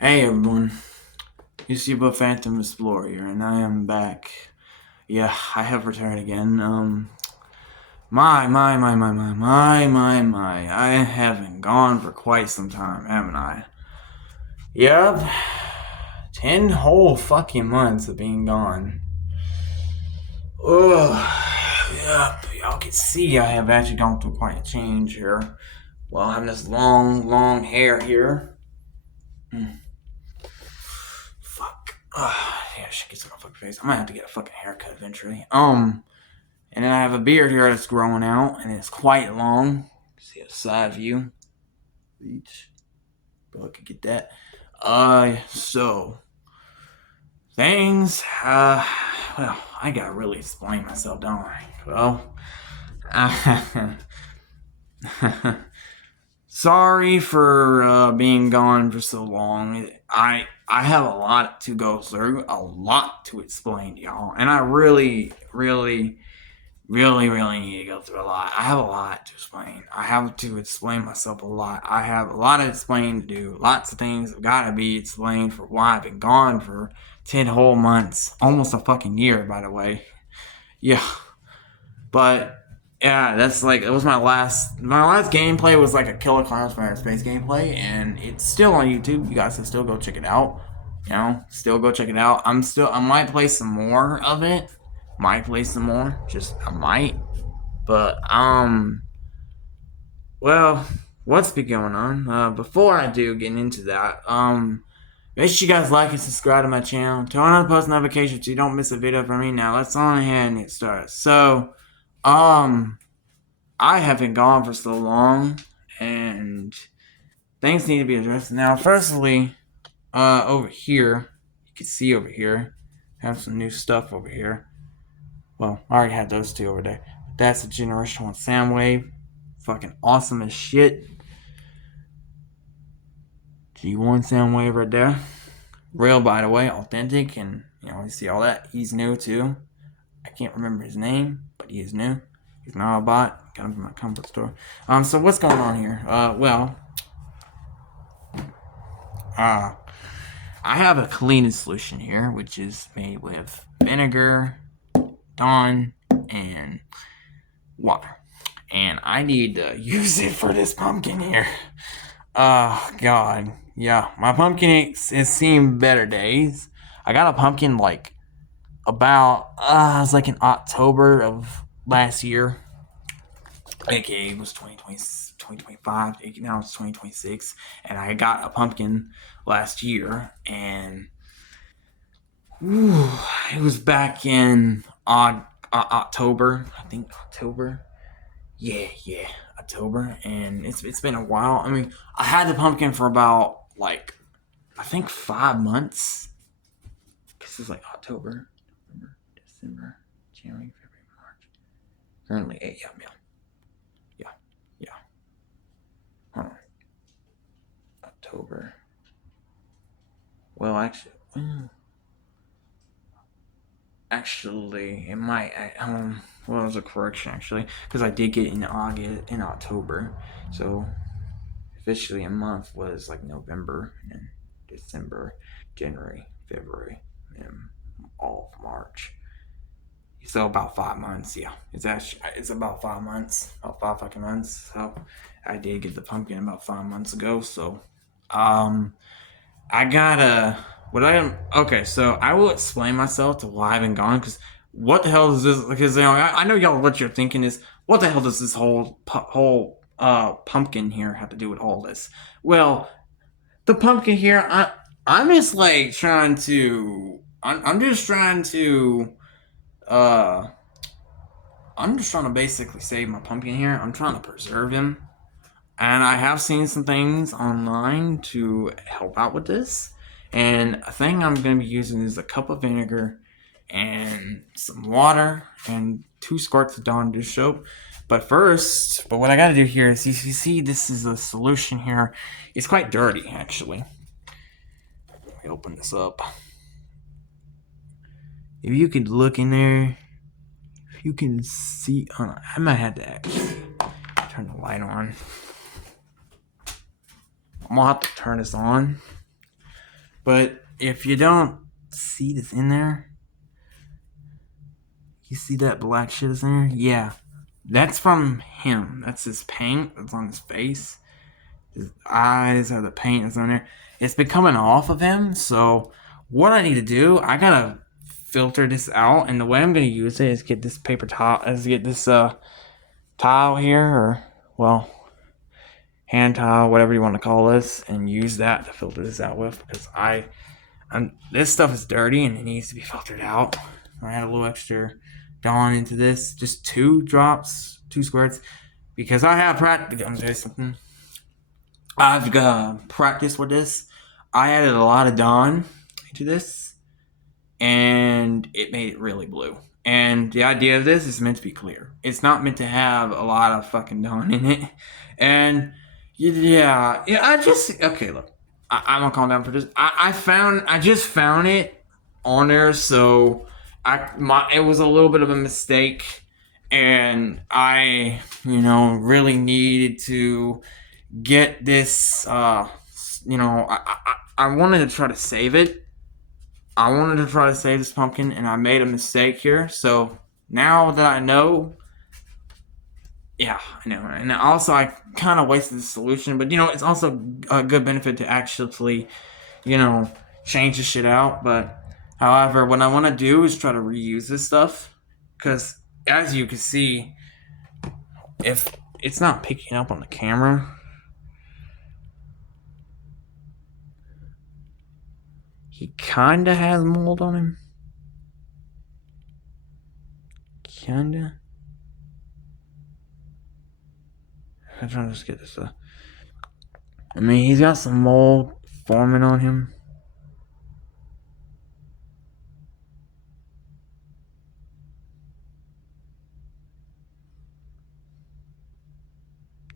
Hey everyone, it's your boy Phantom Explorer here, and I am back. Yeah, I have returned again. My. I haven't gone for quite some time, haven't I? Yep, 10 whole fucking months of being gone. Ugh, yep, y'all can see I have actually gone through quite a change here. Well, having this long hair here. Fuck. Yeah, I should get some fucking face. I might have to get a fucking haircut eventually. And then I have a beard here that's growing out, and it's quite long. See a side view. Reach. But I could get that. So things. Well, I gotta really explain myself, don't I? Well, sorry for being gone for so long. I have a lot to go through, a lot to explain to y'all, and I really need to go through a lot. I have a lot to explain. I have to explain myself a lot. I have a lot of explaining to do. Lots of things have got to be explained for why I've been gone for 10 whole months. Almost a fucking year, by the way. Yeah. But, yeah, that's like, it was my last gameplay was like a Killer Clowns from Outer Space gameplay, and it's still on YouTube. You guys can still go check it out. Still go check it out. I might play some more of it. Might play some more. Just, I might. But well, what's been going on? Before I do get into that, make sure you guys like and subscribe to my channel. Turn on the post notifications so you don't miss a video from me. Now let's on ahead and get started. So, um, I have been gone for so long, and things need to be addressed. Now, firstly, over here, you can see over here, I have some new stuff over here. Well, I already had those two over there. That's a Generation 1 Soundwave. Fucking awesome as shit. G1 Soundwave right there. Real, by the way, authentic, and you see all that. He's new too. I can't remember his name, but he is new. He's not a bot. Got him from my comfort store. So what's going on here? I have a cleaning solution here, which is made with vinegar, Dawn, and water. And I need to use it for this pumpkin here. Oh, God. Yeah, my pumpkin has seen better days. I got a pumpkin like about, it was like in October of last year. AKA it was 2025. Now it's 2026. And I got a pumpkin last year. And it was back in October. I think October. Yeah, October, and it's been a while. I mean, I had the pumpkin for about like I think 5 months. This is like October, November, December, January, February, March. Currently 8. Yeah. Hold on. October. Well, actually, it might. Well, it was a correction actually, because I did get it in October, so officially a month was like November and December, January, February, and all of March. So about 5 months, yeah. It's about 5 months, about 5 fucking months. So I did get the pumpkin about 5 months ago. So I gotta what I am okay. So I will explain myself to why I've been gone, because what the hell is this? Because I know y'all what you're thinking is what the hell does this whole pumpkin here have to do with all this? Well, the pumpkin here, I'm just like trying to I'm just trying to uh I'm just trying to basically save my pumpkin here. I'm trying to preserve him. And I have seen some things online to help out with this. And a thing I'm going to be using is a cup of vinegar and some water and 2 squirts of Dawn dish soap. But what I got to do here is, you see, this is a solution here. It's quite dirty, actually. Let me open this up. If you could look in there, if you can see, hold on, I might have to actually turn the light on. I'm gonna have to turn this on. But if you don't see this in there, you see that black shit is in there? Yeah. That's from him. That's his paint that's on his face. His eyes are the paint that's on there. It's been coming off of him, so what I need to do, I gotta filter this out, and the way I'm gonna use it is get this paper towel, get this towel here, or well, hand towel, whatever you want to call this, and use that to filter this out with, because this stuff is dirty and it needs to be filtered out. I add a little extra Dawn into this, just 2 drops, 2 squirts, because I have practice. I'm doing something. I've got practice with this. I added a lot of Dawn into this, and it made it really blue. And the idea of this is meant to be clear. It's not meant to have a lot of fucking Dawn in it. And yeah, okay. Look, I'm gonna calm down for this. I just found it on there, so it was a little bit of a mistake, and I really needed to get this. I wanted to try to save it. I wanted to try to save this pumpkin, and I made a mistake here. So now that I know, yeah, I know. And also, I kind of wasted the solution, but it's also a good benefit to actually, change the shit out. But however, what I want to do is try to reuse this stuff, because as you can see, if it's not picking up on the camera, he kinda has mold on him. Kinda. I'm trying to just get this I mean, he's got some mold forming on him.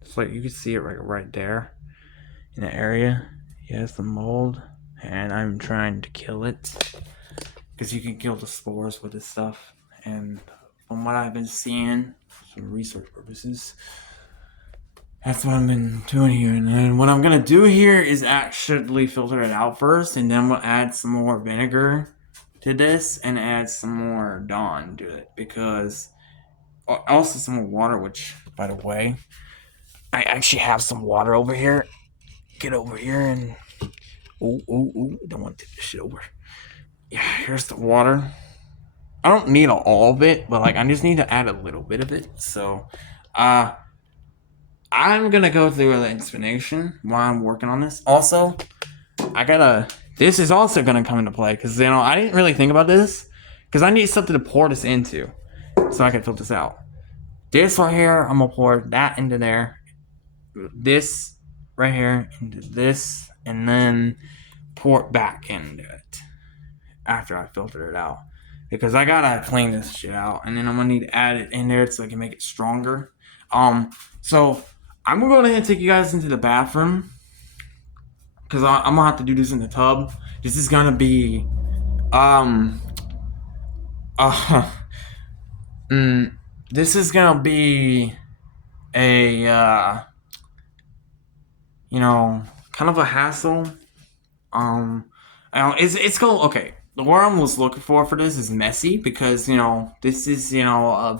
It's like you can see it right there in the area. He has some mold, and I'm trying to kill it, because you can kill the spores with this stuff. And from what I've been seeing, for research purposes, that's what I've been doing here. And then what I'm gonna do here is actually filter it out first, and then we'll add some more vinegar to this and add some more Dawn to it, because also some more water, which, by the way, I actually have some water over here. Get over here and ooh, don't want to take this shit over. Yeah, here's the water. I don't need all of it, but I just need to add a little bit of it. So I'm gonna go through the explanation while I'm working on this. Also, this is also gonna come into play, because I didn't really think about this, because I need something to pour this into so I can filter this out. This right here, I'm gonna pour that into there. This right here into this, and then pour it back into it after I filter it out, because I gotta clean this shit out, and then I'm gonna need to add it in there so I can make it stronger. So I'm gonna go ahead and take you guys into the bathroom, because I'm gonna have to do this in the tub. This is gonna be this is gonna be a kind of a hassle. It's going okay. The word I was looking for this is messy, because this is a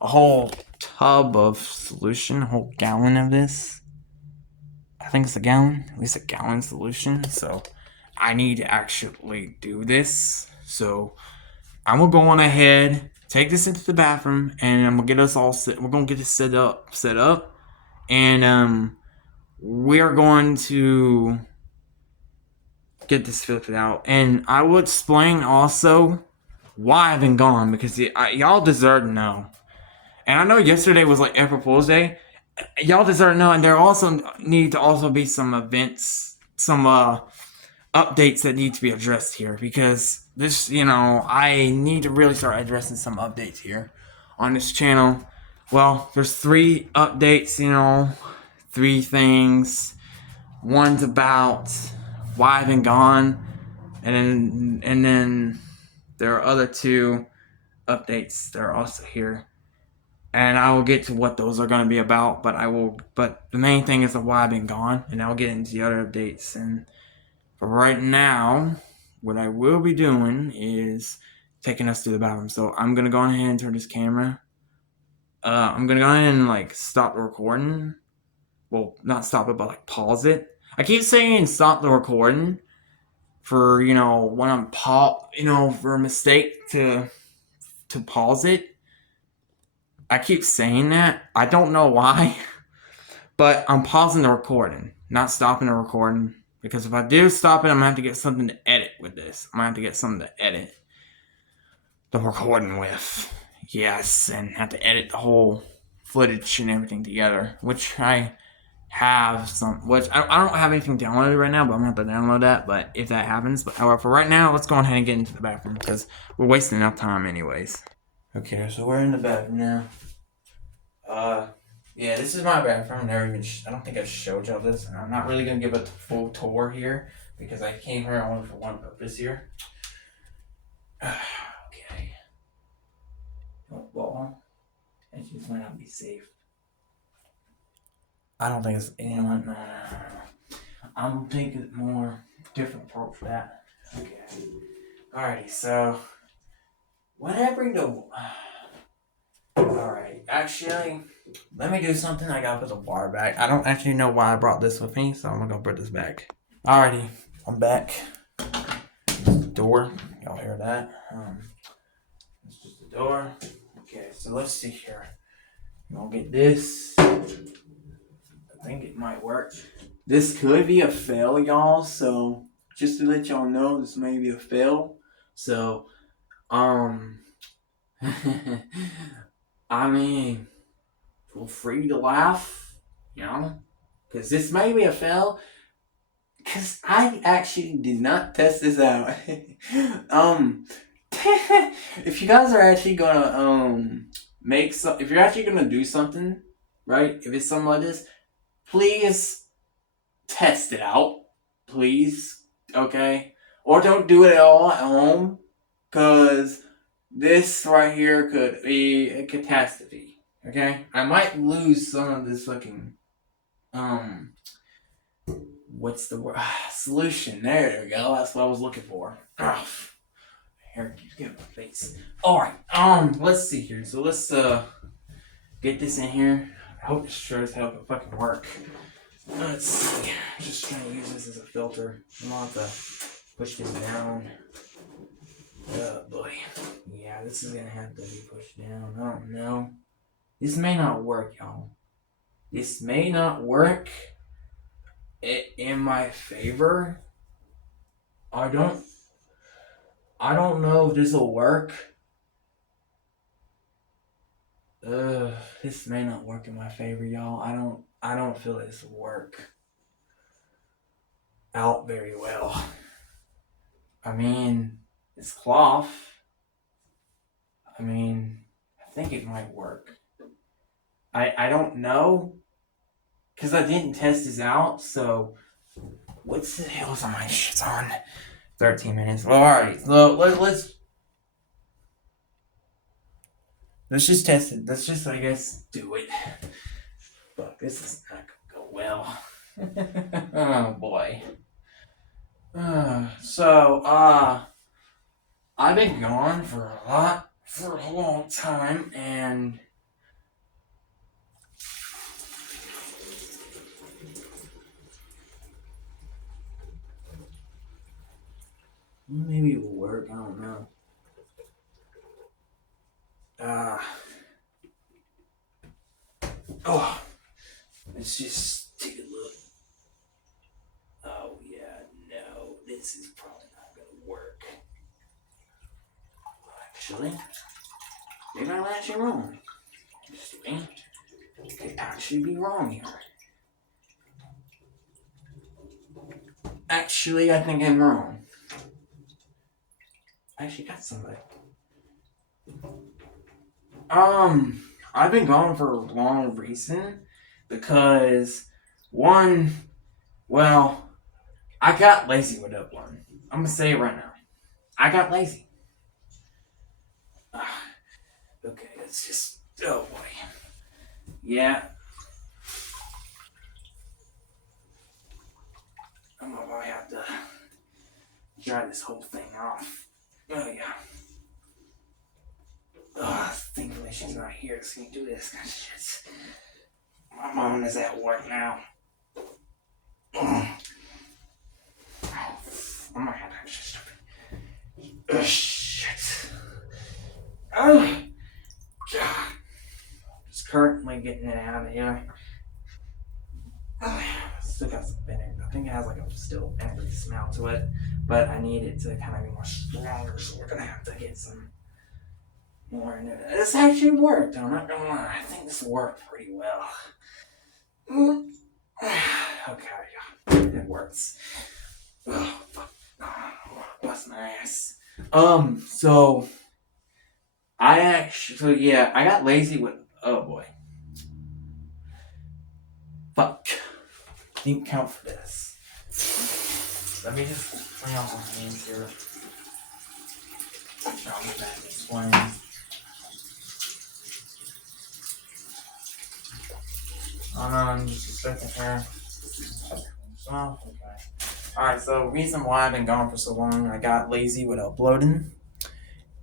whole tub of solution, a whole gallon of this. I think it's a gallon, at least a gallon solution. So I need to actually do this. So I'm gonna go on ahead, take this into the bathroom, and I'm gonna get us all set. We're gonna get this set up, and we are going to get this filtered out. And I will explain also why I've been gone, because y'all deserve to know. And I know yesterday was April Fool's Day. Y'all deserve to know, and there also need to also be some events, some updates that need to be addressed here, because this, I need to really start addressing some updates here on this channel. Well, there's 3 updates, 3 things. One's about why I've been gone, and then there are other 2 updates that are also here, and I will get to what those are going to be about. But the main thing is the why I've been gone, and I'll get into the other updates. And But right now, what I will be doing is taking us to the bathroom. So I'm gonna go ahead and turn this camera. I'm gonna go ahead and like stop the recording. Well, not stop it, but like pause it. I keep saying stop the recording for when I'm for a mistake to pause it. I keep saying that. I don't know why, but I'm pausing the recording, not stopping the recording. Because if I do stop it, I'm gonna have to get something to edit with this. I'm gonna have to get something to edit the recording with. Yes, and have to edit the whole footage and everything together, which I have some, which I don't have anything downloaded right now, but I'm gonna have to download that. But if that happens, but however, for right now, let's go ahead and get into the bathroom because we're wasting enough time, anyways. Okay, so we're in the bathroom now. Yeah, this is my bathroom. I don't think I've showed y'all this, and I'm not really gonna give a full tour here because I came here only for one purpose here. Okay. Don't fall. It just might not be safe. I don't think it's anyone. No. I'm thinking more different approach for that. Okay. Alrighty, so what did I bring to? Alright, actually, let me do something. I gotta put the bar back. I don't actually know why I brought this with me, so I'm gonna put this back. Alrighty, I'm back. Door, y'all hear that? It's just the door. Okay, so let's see here. I'm gonna get this. I think it might work. This could be a fail, y'all. So just to let y'all know, this may be a fail. So, I mean, feel free to laugh, because this may be a fail. Because I actually did not test this out. If you guys are actually gonna if you're actually gonna do something, right? If it's something like this, please test it out, please, okay? Or don't do it at all at home, because this right here could be a catastrophe, okay? I might lose some of this fucking, what's the word? Solution. There we go. That's what I was looking for. Hair keeps getting my face. Alright, let's see here. So let's, get this in here. I hope this sure as hell can fucking work. Let's see. I'm just trying to use this as a filter. I'm gonna have to push this down. Oh boy. Yeah, this is gonna have to be pushed down. I don't know. This may not work, y'all. This may not work in my favor. I don't know if this will work. This may not work in my favor, y'all. I don't feel this will work out very well. I mean, it's cloth. I mean, I think it might work. I don't know, because I didn't test this out, so what's the hell's on my shit's on? 13 minutes. Well, alright, so let's just test it. Let's just, I guess, do it. Fuck, this is not gonna go well. Oh boy. I've been gone for a long time, and maybe it will work. I don't know. Let's just take a look. Oh yeah, no, this is probably not gonna work. Actually, maybe I'm actually wrong. I could actually be wrong here. Actually, I think I'm wrong. I actually got somebody. I've been gone for a long reason because one, well, I got lazy with that one. I'm gonna say it right now. I got lazy. Okay, let's just. Oh boy. Yeah. I'm gonna probably have to dry this whole thing off. Oh yeah. Thankfully she's not here so you can do this kind of shit. My mom is at work now. I might have to just shit. Oh god. Just currently getting it out of here. Oh, yeah. Still got some vinegar. I think it has like a still vinegary smell to it, but I need it to kind of be more stronger, so we're gonna have to get some more in it. This actually worked. I'm not gonna lie. I think this worked pretty well. Okay, yeah, it works. Oh, fuck. Bust my ass. So I got lazy with. Oh boy, fuck. Didn't count for this. Let me just clean off my hands here. I'll be back and explain. Hold on just a second here. Oh, okay. Alright, so reason why I've been gone for so long, I got lazy with uploading.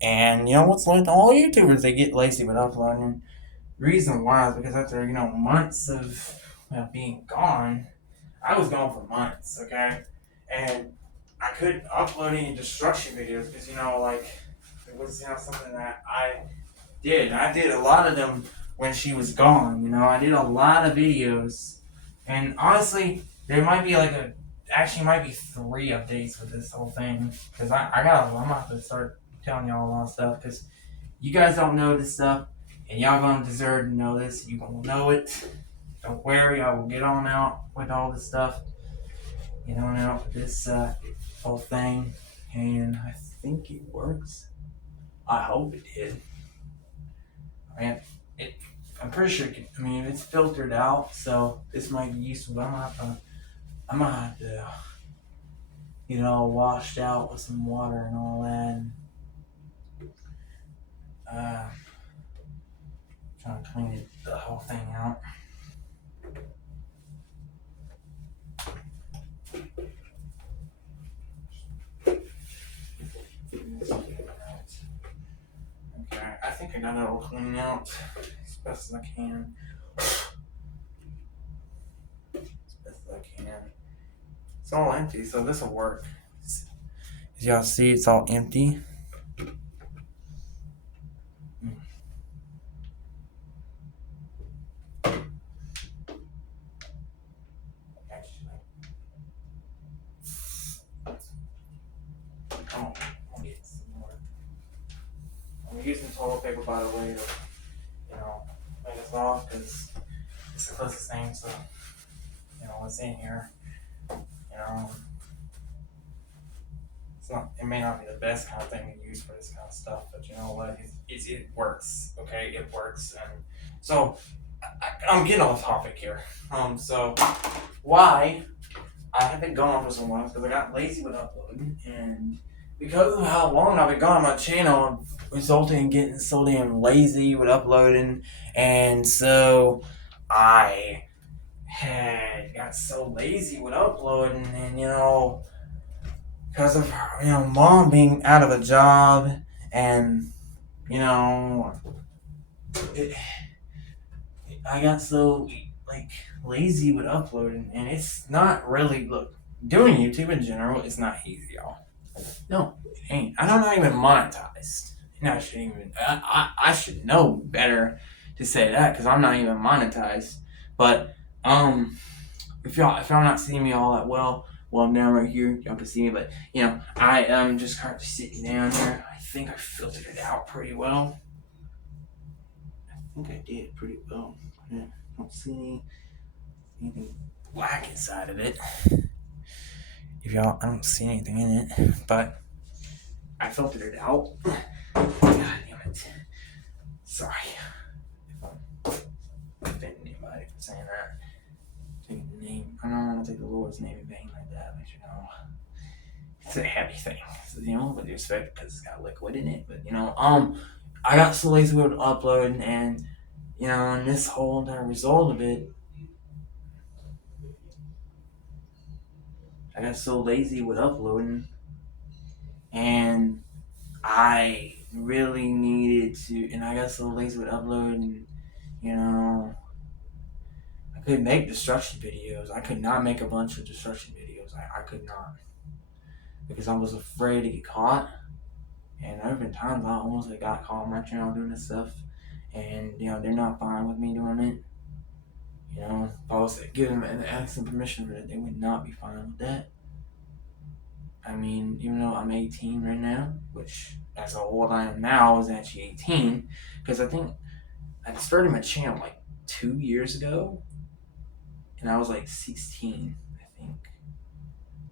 And you know what's like all YouTubers, they get lazy with uploading. Reason why is because after, months of being gone, I was gone for months, okay? And I couldn't upload any destruction videos because, it was, something that I did. I did a lot of them when she was gone, I did a lot of videos. And honestly, there might be actually might be 3 updates with this whole thing. Because I'm going to have to start telling y'all a lot of stuff because you guys don't know this stuff. And y'all gonna deserve to know this. You gonna know it. Don't worry, I will get on out with all this stuff. Get on out with this whole thing. And I think it works. I hope it did. I'm pretty sure it's filtered out, so this might be useful, but I'm gonna have to get it all washed out with some water and all that. And, trying to clean the whole thing out. Okay, I think I got it all cleaned out as best as I can. As best as I can. It's all empty, so this will work. As y'all see, it's all empty. I'll get some more. I'm using toilet paper, by the way, to clean this off because it's the closest thing. So what's in here. It's not. It may not be the best kind of thing to use for this kind of stuff, but you know what? It works. Okay, it works. And so I'm getting off topic here. So why I have been gone for so long because I got lazy with uploading, and because of how long I've been gone on my channel, resulting in getting so damn lazy with uploading, and so I had got so lazy with uploading, and because of mom being out of a job, and it, I got so lazy with uploading, and it's not really doing YouTube in general. It's not easy, y'all. No, it ain't. I'm not even monetized. And I should I should know better to say that because I'm not even monetized. But if y'all not seeing me all that well I'm down right here. Y'all can see me, but I am just currently sitting down here. I think I filtered it out pretty well. I think I did pretty well. I don't see anything black inside of it. I don't see anything in it, but I filtered it out. God damn it. Sorry if I'm offending anybody for saying that. Take the name. I don't want to take the Lord's name in vain like that, but it's a heavy thing. So, with respect because it's got liquid in it. But I got so lazy with uploading, and and this whole entire result of it, I got so lazy with uploading and I really needed to, and I got so lazy with uploading. You know, I could make destruction videos. I could not make a bunch of destruction videos. I could not because I was afraid to get caught. And there have been times I almost like got caught on my channel doing this stuff, and they're not fine with me doing it. If I was to give them and ask them permission for that, they would not be fine with that. I mean, even though I'm 18 right now, which as old I am now, I was actually 18, because I think I started my channel like 2 years ago, and I was like 16, I think.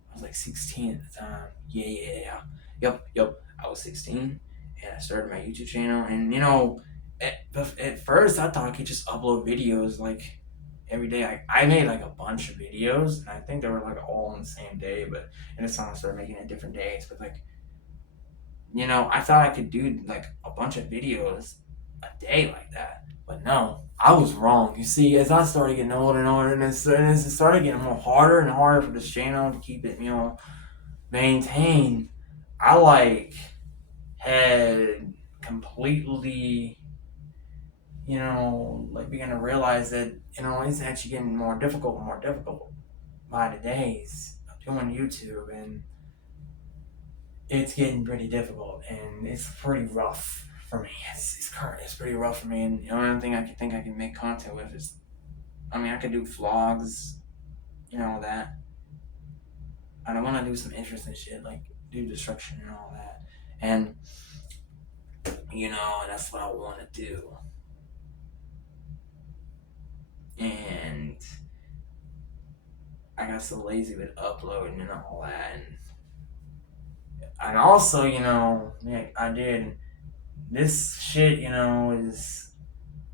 I was like 16 at the time. Yeah. Yep. I was 16, and I started my YouTube channel, and at first I thought I could just upload videos like every day. I made like a bunch of videos, and I think they were like all on the same day, but and this time I started making it different days. But like, I thought I could do like a bunch of videos a day like that. But no, I was wrong. You see, as I started getting older and older, and as it started getting more harder and harder for this channel to keep it, maintained, I like had completely, like began to realize that, it's actually getting more difficult and more difficult by the days of doing YouTube, and it's getting pretty difficult, and it's pretty rough for me. It's pretty rough for me, and the only thing I can think I can make content with is, I could do vlogs, that. I don't want to do some interesting shit like do destruction and all that, and that's what I want to do, and I got so lazy with uploading and all that, and also, I did this shit, is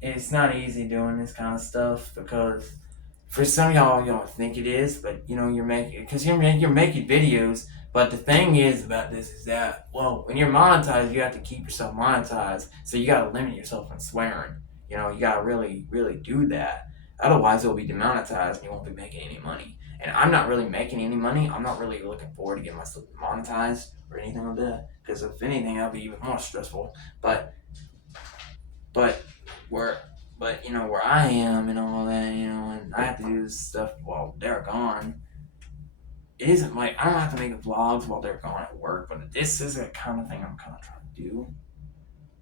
it's not easy doing this kind of stuff because for some of y'all don't think it is, but you're making because you're making videos. But the thing is about this is that, well, when you're monetized, you have to keep yourself monetized, so you got to limit yourself from swearing. You got to really really do that. Otherwise, it'll be demonetized and you won't be making any money. And I'm not really making any money. I'm not really looking forward to getting myself monetized or anything like that. Because if anything, that'll be even more stressful. But where where I am and all that, and I have to do this stuff while they're gone. It isn't like I don't have to make vlogs while they're gone at work, but this is the kind of thing I'm kind of trying to do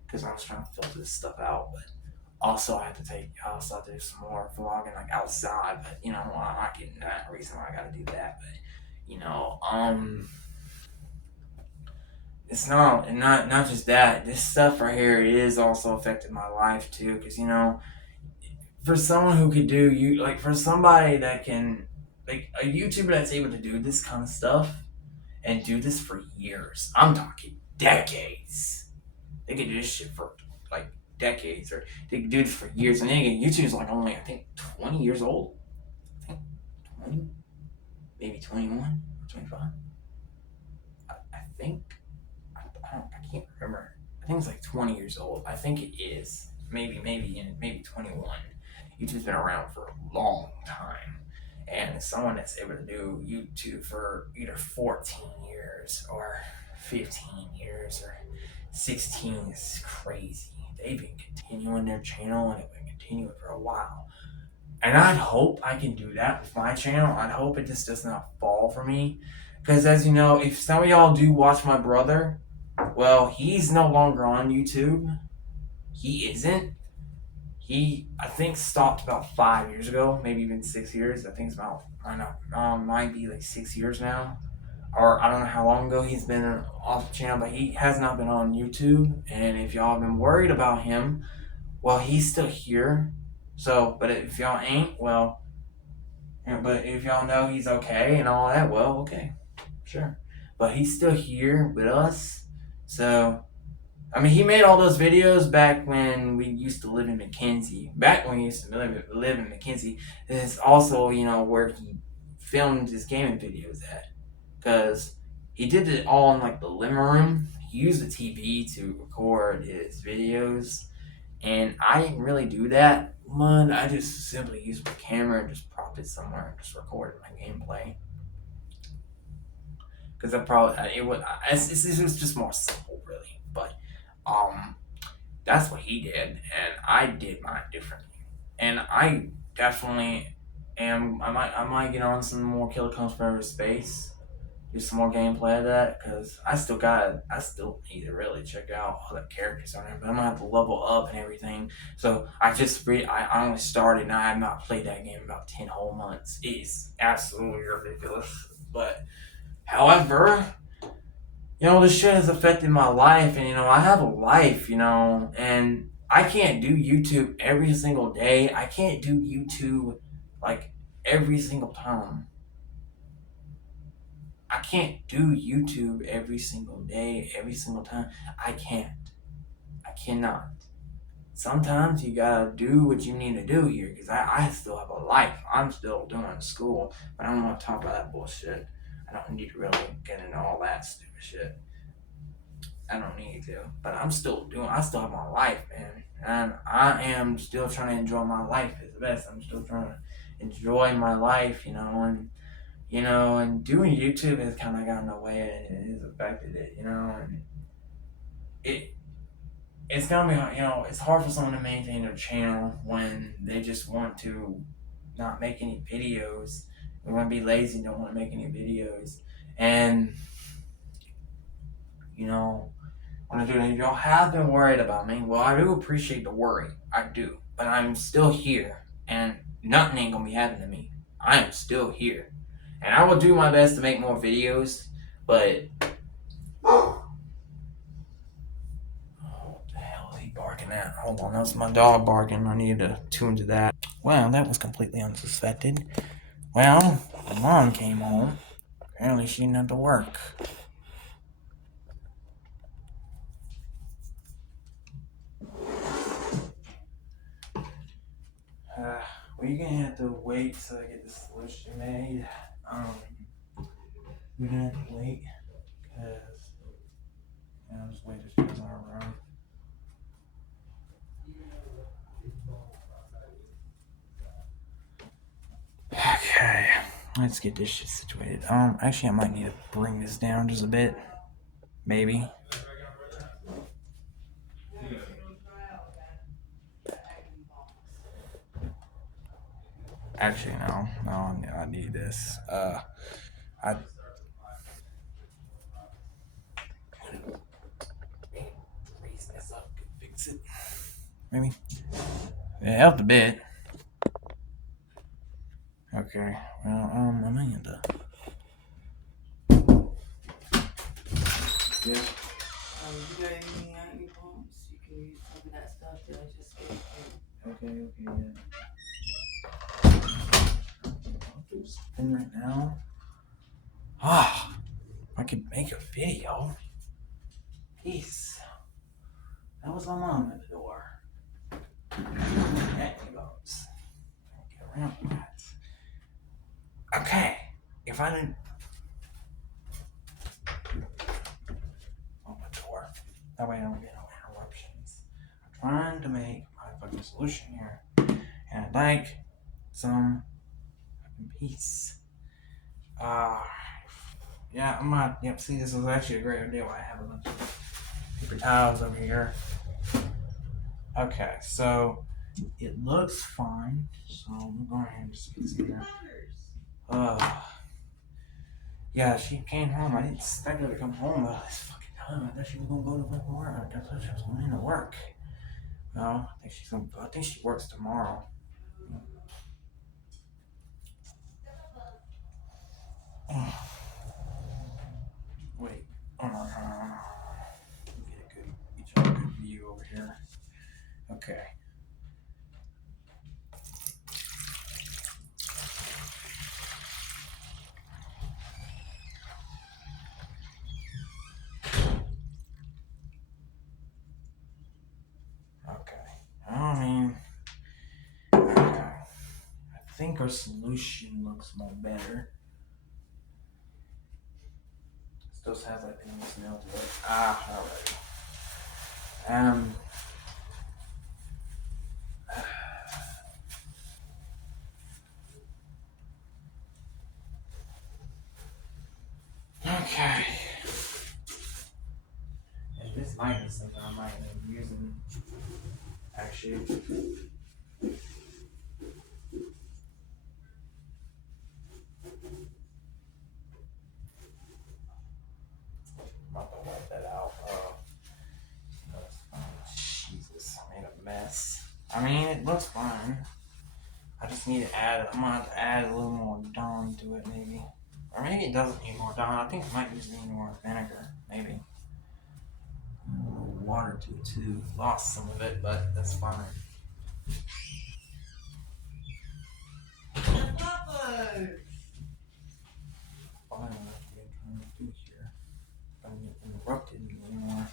because I was trying to filter this stuff out. But also I also have to do some more vlogging like outside. But I'm not getting that reason why I got to do that. But it's not just that. This stuff right here is also affected my life too, because for someone who could do you like for somebody that can like a YouTuber that's able to do this kind of stuff and do this for years. I'm talking decades. They could do this shit for like decades, or they could do this for years. And then again, YouTube's like only I think 20 years old. I think 20, maybe 21, 25. I think I can't remember. I think it's like 20 years old. I think it is. Maybe 21. YouTube's been around for a long time. And someone that's able to do YouTube for either 14 years or 15 years or 16 is crazy. They've been continuing their channel and they've been continuing for a while. And I'd hope I can do that with my channel. I'd hope it just does not fall for me. Because as you know, if some of y'all do watch my brother, well, he's no longer on YouTube. He isn't. He, I think, stopped about 5 years ago, maybe even 6 years. I think it's about, I don't know, might be like 6 years now. Or I don't know how long ago he's been off the channel, but he has not been on YouTube. And if y'all have been worried about him, well, he's still here. So, but if y'all ain't, well, but if y'all know he's okay and all that, well, okay, sure. But he's still here with us. So, he made all those videos back when we used to live in McKenzie. Back when we used to live in McKenzie. It's also, where he filmed his gaming videos at. Because he did it all in, like, the living room. He used the TV to record his videos. And I didn't really do that much. I just simply used my camera and just propped it somewhere and just recorded my gameplay. because I probably it would. It was just more simple, really. But um, that's what he did, and I did mine differently. And I definitely am. I might get on some more Killer Comes from Space, do some more gameplay of that, because I still need to really check out all the characters on there, but I'm gonna have to level up and everything. So I only started and I have not played that game in about 10 whole months. It's absolutely ridiculous. But however, this shit has affected my life, and I have a life, and I can't do YouTube every single day. I can't do YouTube like every single time. I can't do YouTube every single day, every single time. I can't. I cannot. Sometimes you gotta do what you need to do here, because I still have a life. I'm still doing school, but I don't want to talk about that bullshit. I don't need to really get into all that stupid shit. I don't need to. But I still have my life, man. And I am still trying to enjoy my life as the best. I'm still trying to enjoy my life, and doing YouTube has kind of gotten in the way, and it has affected it, and it it's gonna be hard, it's hard for someone to maintain their channel when they just want to not make any videos. They want to be lazy and don't want to make any videos, and when I do that, y'all have been worried about me. Well, I do appreciate the worry, I do, but I'm still here, and nothing ain't gonna be happening to me. I am still here. And I will do my best to make more videos, but what the hell is he barking at? Hold on, that's my dog barking. I need to tune to that. Well, that was completely unsuspected. Well, the mom came home. Apparently she didn't have to work. We're gonna have to wait till I get the solution made. We're gonna have to wait, because I'll just wait till she's in our room. Okay, let's get this shit situated. Actually, I might need to bring this down just a bit. Maybe. Actually, no, I need this. I raise this up, fix it. Maybe. It helped a bit. Okay. Well, I might need to. Yeah. You got anything out your pumps? You can use some of that stuff that I just gave you. Okay, yeah. I'll do something right now. I could make a video. Peace. That was my mom at the door. Get around that. Okay. If I didn't open the door, that way I don't get no interruptions. I'm trying to make my fucking solution here, and I'd like some fucking peace. Yeah, I'm not. Yep. See, this is actually a great idea. Why I have a bunch of paper towels over here. Okay, so it looks fine. So I'm going ahead and just get some there. Yeah, she came home. I didn't expect her to come home by this fucking time. I thought she was gonna go to work. I thought she was going to work. No, I think she works tomorrow. Wait. Oh no. Get a good view over here. Okay. I think our solution looks more better. Still has like any smell to it. Alright. Okay. might be something I might end up using. Actually, I'm about to wipe that out. Jesus, I made a mess. I mean, it looks fine. I just need to add. I'm gonna have to add a little more Dawn to it, maybe. Or maybe it doesn't need more Dawn. I think it might just need more vinegar, maybe. A little water to it too. Lost some of it, but that's fine. Fine, what I'm trying to do here. I don't get interrupted anymore.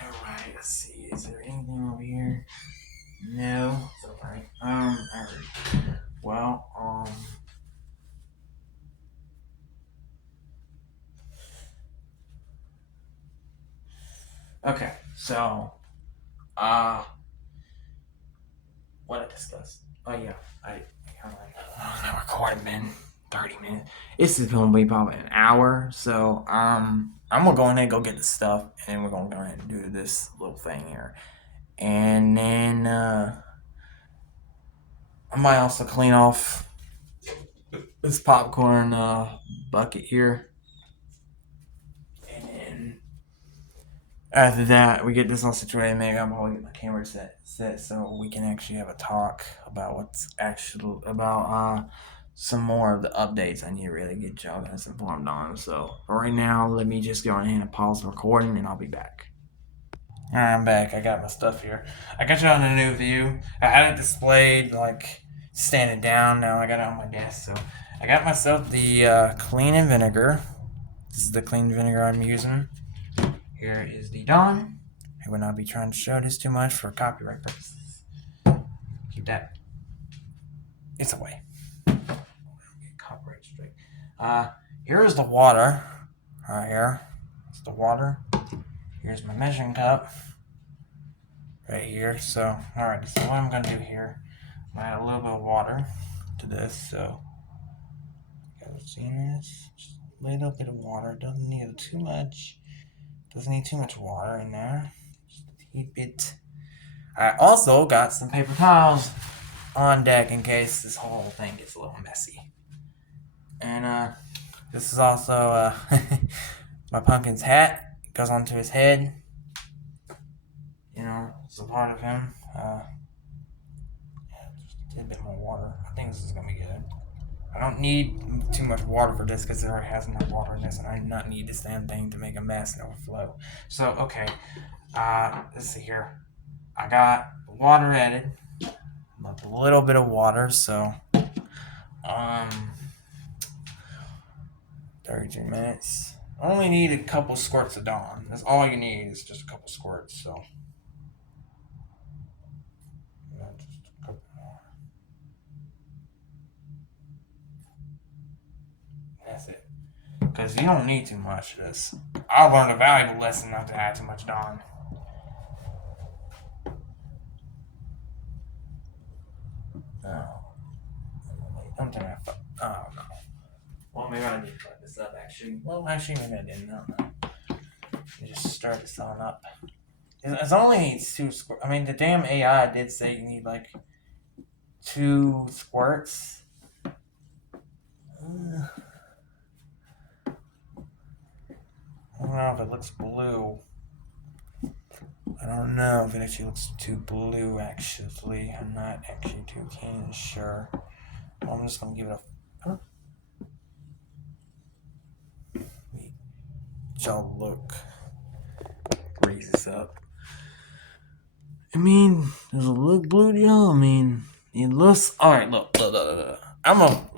Alright, let's see. Is there anything over here? No. It's alright. Alright. Well, okay, so, what I discussed. Oh yeah, I that recording been 30 minutes. This is gonna be probably an hour, so I'm gonna go ahead and go get the stuff, and we're gonna go ahead and do this little thing here, and then I might also clean off this popcorn bucket here, and then after that, we get this all situated. Maybe I'm gonna get my camera set so we can actually have a talk about what's actually about some more of the updates I need to really get y'all guys informed on. So for right now, let me just go ahead and pause the recording, and I'll be back. Alright, I'm back. I got my stuff here. I got you on a new view. I had it displayed like standing down. Now I got it on my desk. So I got myself the clean and vinegar. This is the clean vinegar I'm using. Here is the Dawn. I would not be trying to show this too much for copyright purposes. Keep that. It's away. Get copyright straight. Here is the water. Right here. It's the water. Here's my measuring cup. Right here. So, alright. So what I'm gonna do here, I'm gonna add a little bit of water to this. So, you guys seen this? Just a little bit of water. Doesn't need too much. Doesn't need too much water in there. Just a teeny bit. I also got some paper towels on deck in case this whole thing gets a little messy. And this is also my pumpkin's hat. It goes onto his head. You know, it's a part of him. Just a bit more water. I think this is gonna be good. I don't need too much water for this because it already has enough water in this, and I do not need this damn thing to make a mess and overflow. So, okay, let's see here. I got water added, a little bit of water, so, 33 minutes. I only need a couple squirts of Dawn. That's all you need is just a couple squirts, so. Just a couple more. That's it. Because you don't need too much of this. I learned a valuable lesson not to add too much Dawn. Don't tell me I fucked. Oh no. Well, maybe I did fuck this up actually. Well, actually, maybe I didn't. I don't know. Let me just start this on up. It only needs 2 squirts. I mean, the damn AI did say you need like 2 squirts. I don't know if it looks blue. I don't know if it actually looks too blue, actually. I'm not actually too keen and sure. Well, I'm just going to give it a... Huh? Y'all look. Raise this up. I mean, does it look blue to y'all? I mean, it looks... Alright, look.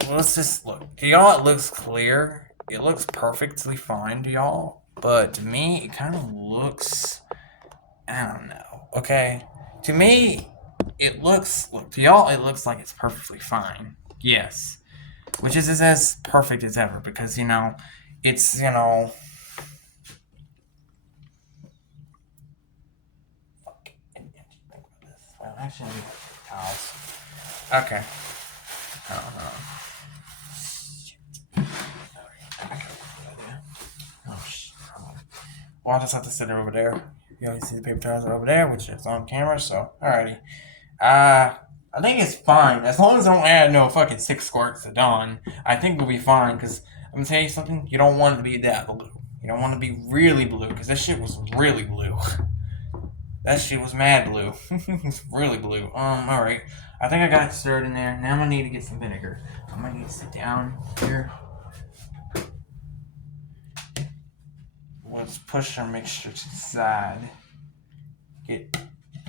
Let's just look. To y'all, it looks clear. It looks perfectly fine to y'all. But to me, it kind of looks... I don't know. Okay? To me, it looks... Look, to y'all, it looks like it's perfectly fine. Yes. Which is as perfect as ever. Because, you know, it's, you know... Well, actually, I need towels. Okay. Oh, shit. Well, I'll just have to sit it over there. You always see the paper towels are over there, which is on camera. So, alrighty. I think it's fine as long as I don't add no fucking 6 squirts of Dawn. I think we'll be fine. Cause I'm gonna tell you something. You don't want it to be that blue. You don't want it to be really blue. Cause that shit was really blue. That shit was mad blue. It's really blue. Alright. I think I got it stirred in there. Now I'm gonna need to get some vinegar. I'm gonna need to sit down here. Let's push our mixture to the side. Get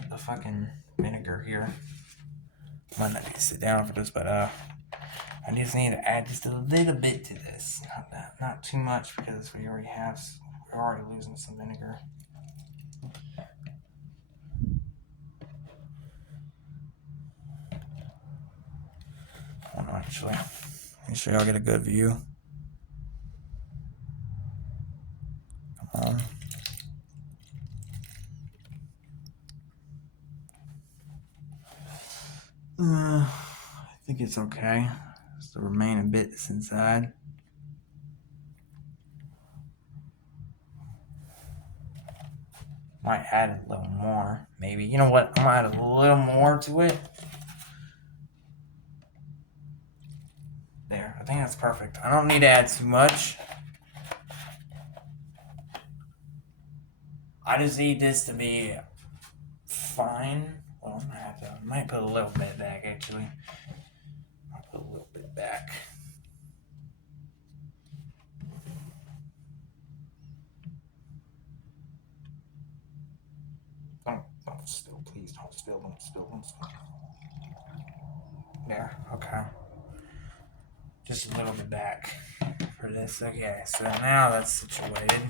the fucking vinegar here. I might not need to sit down for this, but I just need to add just a little bit to this. Not too much because we're already losing some vinegar. Hold on, actually. Make sure y'all get a good view. Come on. I think it's okay. Just the remaining bits inside. Might add a little more, maybe. You know what? I'm gonna add a little more to it. There, I think that's perfect. I don't need to add too much. I just need this to be fine. Well, I might put a little bit back actually. I'll put a little bit back. Don't spill, please. Don't spill. Don't spill. There, okay. Just a little bit back for this. Okay, so now that's situated.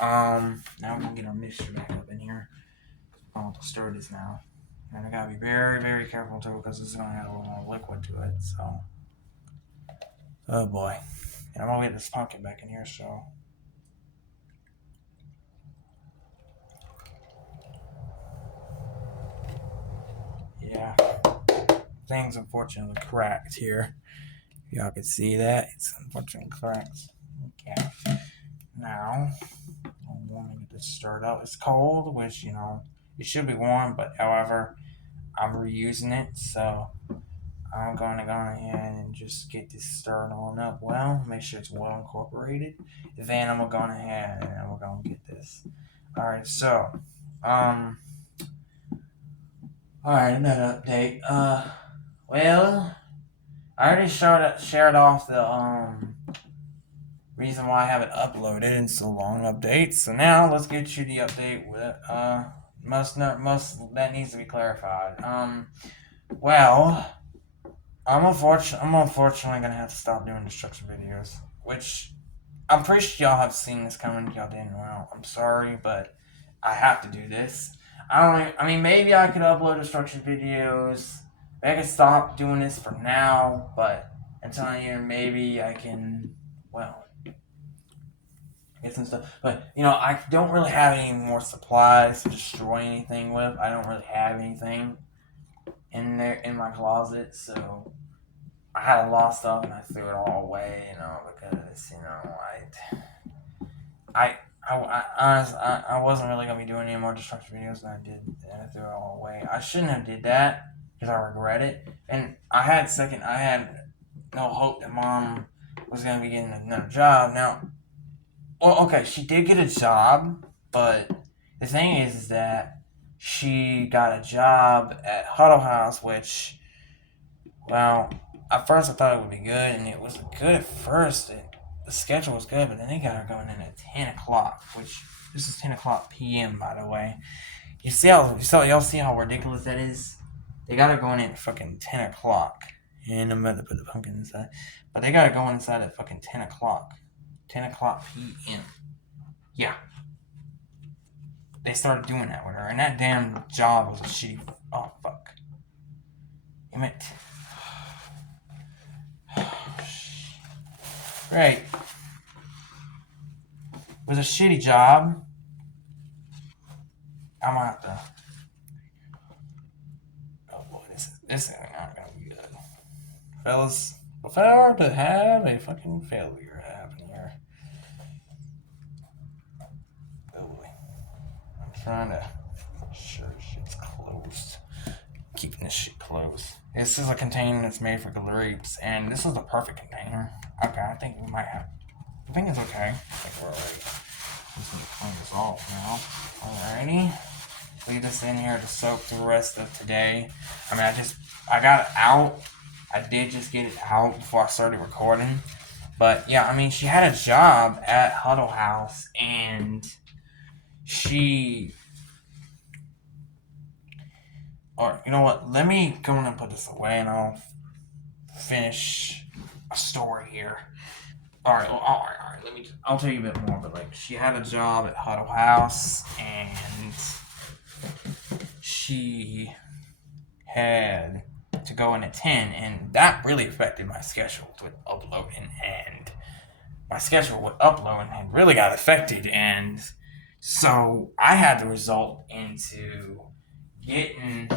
Now we're gonna get our mixture back up in here. I'm gonna stir this now. And I gotta be very, very careful too because this is gonna add a little more liquid to it, so. Oh boy. And I'm gonna get this pumpkin back in here, so. Yeah. Things unfortunately cracked here. Y'all can see that. It's unfortunately cracked. Okay. Now, I'm going to get this stirred up. It's cold, which, it should be warm, but however, I'm reusing it, so I'm going to go ahead and just get this stirred on up well, make sure it's well incorporated. Then I'm going to go ahead and we're going to get this. Alright, so, alright, another update. Well, I already shared off the, reason why I haven't uploaded in so long updates. So now let's get you the update with, most that needs to be clarified. Well, I'm unfortunately gonna have to stop doing destruction videos, which I'm pretty sure y'all have seen this coming. Y'all didn't. Well, I'm sorry, but I have to do this. I mean, maybe I could upload destruction videos. Maybe I could stop doing this for now, but I'm telling you, maybe I can. Well, get some stuff. But I don't really have any more supplies to destroy anything with. I don't really have anything in there in my closet, so I had a lot of stuff and I threw it all away, because I wasn't really gonna be doing any more destruction videos, and I threw it all away. I shouldn't have did that because I regret it, and I had no hope that Mom was gonna be getting another job. Now, well, okay, she did get a job, but the thing is that she got a job at Huddle House, which, well, at first I thought it would be good, and it was good at first. The schedule was good, but then they got her going in at 10 o'clock, which this is 10 o'clock p.m., by the way. Y'all see how ridiculous that is? They got her going in at fucking 10 o'clock. And I'm about to put the pumpkin inside. But they got her going inside at fucking 10 o'clock. 10 o'clock p.m. Yeah. They started doing that with her. And that damn job was a shitty. Oh, fuck. Damn it. Right. It was a shitty job. I'm gonna have to. Oh boy, this is not gonna be good. Fellas, prefer to have a fucking failure happen here. Trying to sure shit's closed. Keeping this shit closed. This is a container that's made for grapes, and this is the perfect container. Okay, I think we might have. I think it's okay. I think we're alright. Just need to clean this off now. Alrighty. Leave this in here to soak the rest of today. I mean, I got it out. I did just get it out before I started recording. But yeah, I mean, she had a job at Huddle House, and she. Or, you know what? Let me go and put this away, and I'll finish a story here. Alright. I'll tell you a bit more, but like, she had a job at Huddle House, and she had to go in at 10, and that really affected my schedule with uploading, and my schedule with uploading had really got affected, and so I had to result into getting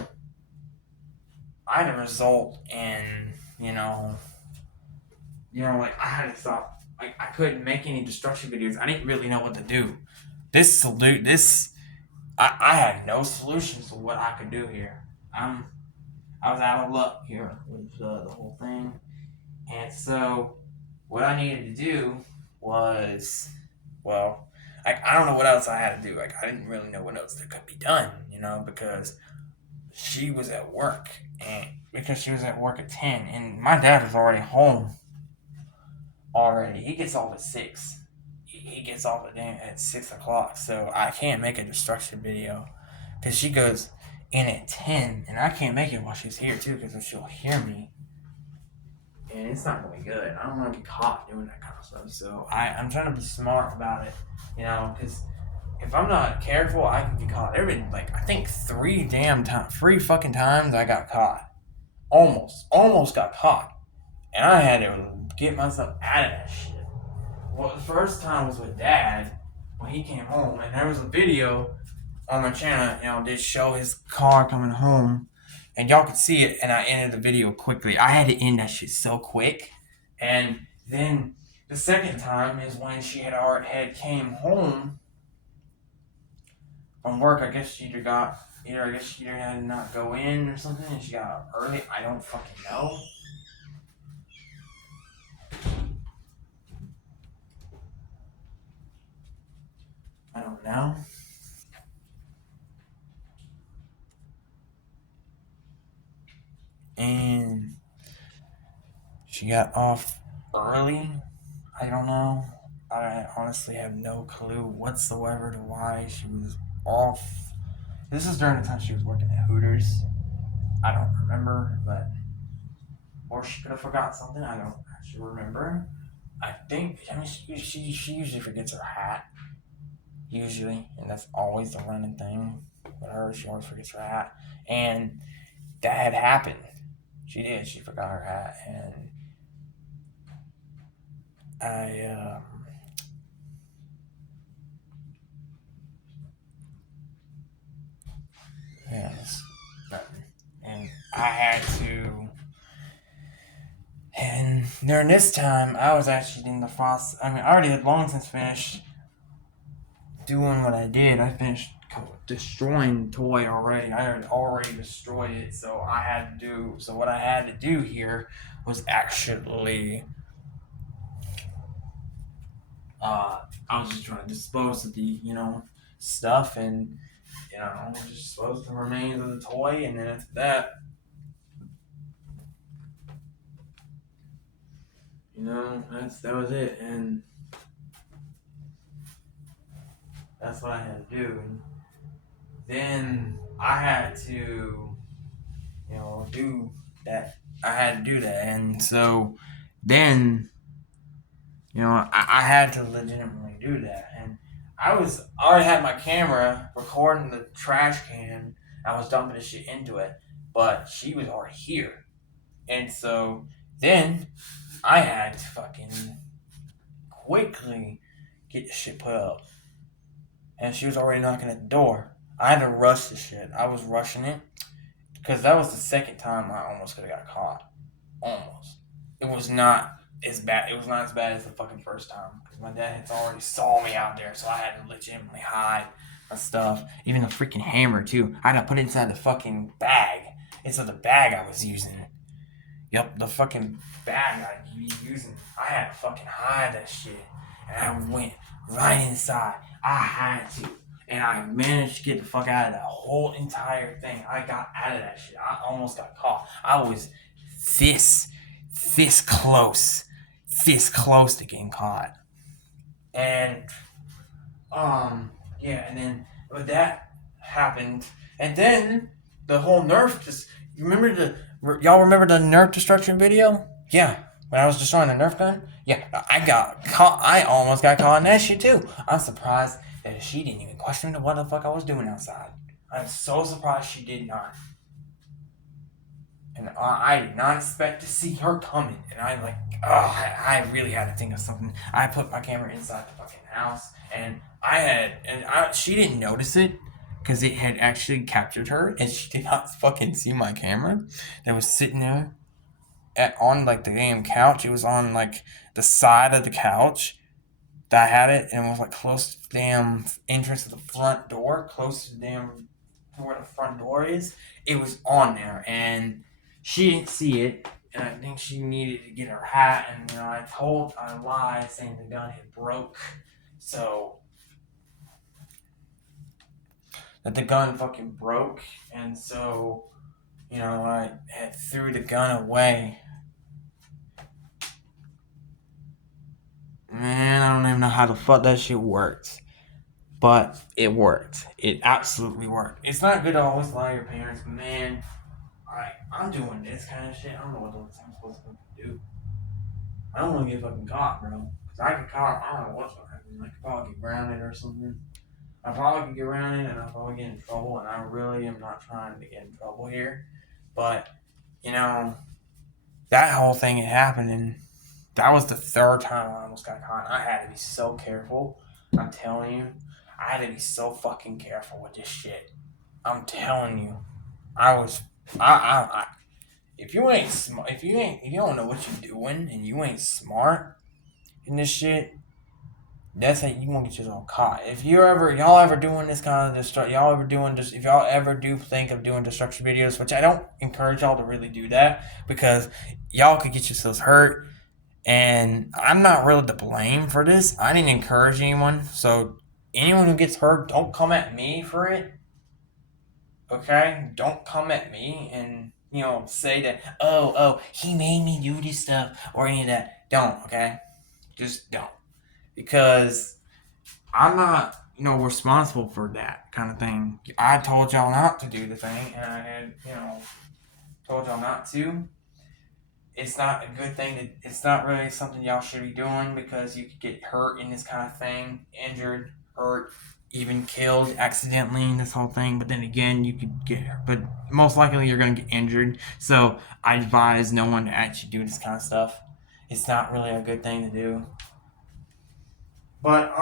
I had to result in, like I had to stop. Like I couldn't make any destruction videos. I didn't really know what to do. I had no solutions to what I could do here. I was out of luck here with the whole thing, and so what I needed to do was, well, I don't know what else I had to do. Like I didn't really know what else that could be done, because she was at work, and because she was at work at 10, and my dad was already home already. He gets off at 6. He gets off at 6 o'clock, so I can't make a destruction video because she goes in at 10, and I can't make it while she's here too because she'll hear me, and it's not going to be good. I don't want to be caught doing that kind of stuff, so I'm trying to be smart about it, because if I'm not careful, I could get caught. There have been, I think 3 fucking times I got caught. Almost got caught. And I had to get myself out of that shit. Well, the first time was with Dad when he came home, and there was a video on my channel, did show his car coming home, and y'all could see it, and I ended the video quickly. I had to end that shit so quick. And then the second time is when she had came home from work. I guess she either had to not go in or something, and she got up early. I don't fucking know. I don't know. And she got off early. I don't know. I honestly have no clue whatsoever to why she was off. This is during the time she was working at Hooters. I don't remember, or she could have forgot something. I don't actually remember. I think, she usually forgets her hat. Usually, and that's always the running thing with her. She always forgets her hat, and that had happened. She did. She forgot her hat, and yes, and I had to. And during this time, I was actually in the process. I already had long since finished doing what I did. I finished destroying the toy already. I had already destroyed it, so what I had to do here was actually I was just trying to dispose of the stuff, and just dispose of the remains of the toy, and then after that, that was it, and that's what I had to do. And then I had to, do that. I had to do that, and so then, I had to legitimately do that, and I already had my camera recording the trash can. I was dumping the shit into it, but she was already here, and so then I had to fucking quickly get the shit put up, and she was already knocking at the door. I had to rush the shit. I was rushing it because that was the second time I almost could have got caught. Almost. It was not as bad. It was not as bad as the fucking first time because my dad had already saw me out there, so I had to legitimately hide. of stuff. Even the freaking hammer too. I had to put it inside the fucking bag. It's the bag I was using. Yep, the fucking bag I be using. I had to fucking hide that shit. And I went right inside. I had to. And I managed to get the fuck out of that whole entire thing. I got out of that shit. I almost got caught. I was this close to getting caught. And yeah, and then but that happened, and then the whole Nerf just y'all remember the Nerf destruction video? Yeah, when I was destroying the Nerf gun. Yeah, I got caught. I almost got caught in that shit too. I'm surprised that she didn't even question me what the fuck I was doing outside. I'm so surprised she did not. And I did not expect to see her coming. And I really had to think of something. I put my camera inside the fucking house, and she didn't notice it because it had actually captured her, and she did not fucking see my camera that was sitting there on like the damn couch. It was on like the side of the couch that I had it, and it was like close to the damn entrance of the front door, close to the damn where the front door is. It was on there, and she didn't see it, and I think she needed to get her hat, and I lied saying the gun had broke, so that the gun fucking broke, and so I had threw the gun away. Man, I don't even know how the fuck that shit worked. But it worked. It absolutely worked. It's not good to always lie to your parents, but man, I'm doing this kind of shit. I don't know what else I'm supposed to do. I don't want to get fucking caught, bro. Because I get caught, I don't know what's going to happen. I could probably get grounded or something. I probably could get grounded and I'll probably get in trouble. And I really am not trying to get in trouble here. But, that whole thing had happened. And that was the third time I almost got caught. I had to be so careful. I'm telling you. I had to be so fucking careful with this shit. I'm telling you. If you ain't smart, if you don't know what you're doing and you ain't smart in this shit, that's how you won't get yourself caught. If y'all ever doing this kind of if y'all ever do think of doing destruction videos, which I don't encourage y'all to really do that because y'all could get yourselves hurt, and I'm not really to blame for this. I didn't encourage anyone, so anyone who gets hurt, don't come at me for it. Okay? Don't come at me and say that, oh, he made me do this stuff or any of that. Don't, okay? Just don't. Because I'm not, responsible for that kind of thing. I told y'all not to do the thing, and I had, told y'all not to. It's not a good thing. It's not really something y'all should be doing because you could get hurt in this kind of thing, injured, hurt, even killed accidentally in this whole thing. But then again, you could get hurt. But most likely you're going to get injured. So I advise no one to actually do this kind of stuff. It's not really a good thing to do. But,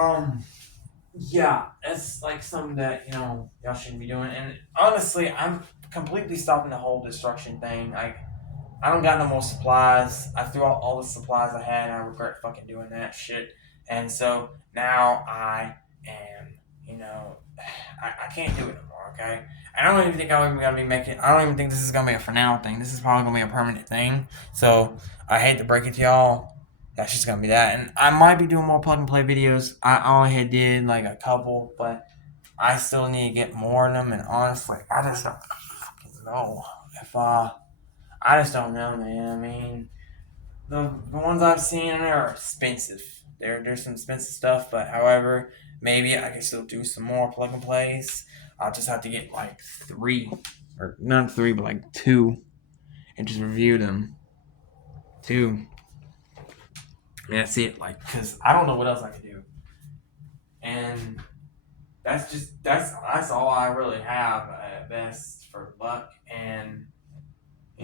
yeah, it's like something that, y'all shouldn't be doing. And honestly, I'm completely stopping the whole destruction thing. I don't got no more supplies. I threw out all the supplies I had, and I regret fucking doing that shit. And so now I am, I can't do it no more, okay? I don't even think I'm even gonna be making. I don't even think this is gonna be a for now thing. This is probably gonna be a permanent thing. So I hate to break it to y'all. That's just gonna be that. And I might be doing more plug and play videos. I only did like a couple, but I still need to get more of them. And honestly, I just don't fucking know if I just don't know, man. I mean, the ones I've seen in there are expensive. There's some expensive stuff, but however, maybe I can still do some more plug and plays. I'll just have to get like 3, or not 3, but like 2, and just review them. 2. And that's it, because I don't know what else I can do. And that's all I really have at best for luck. And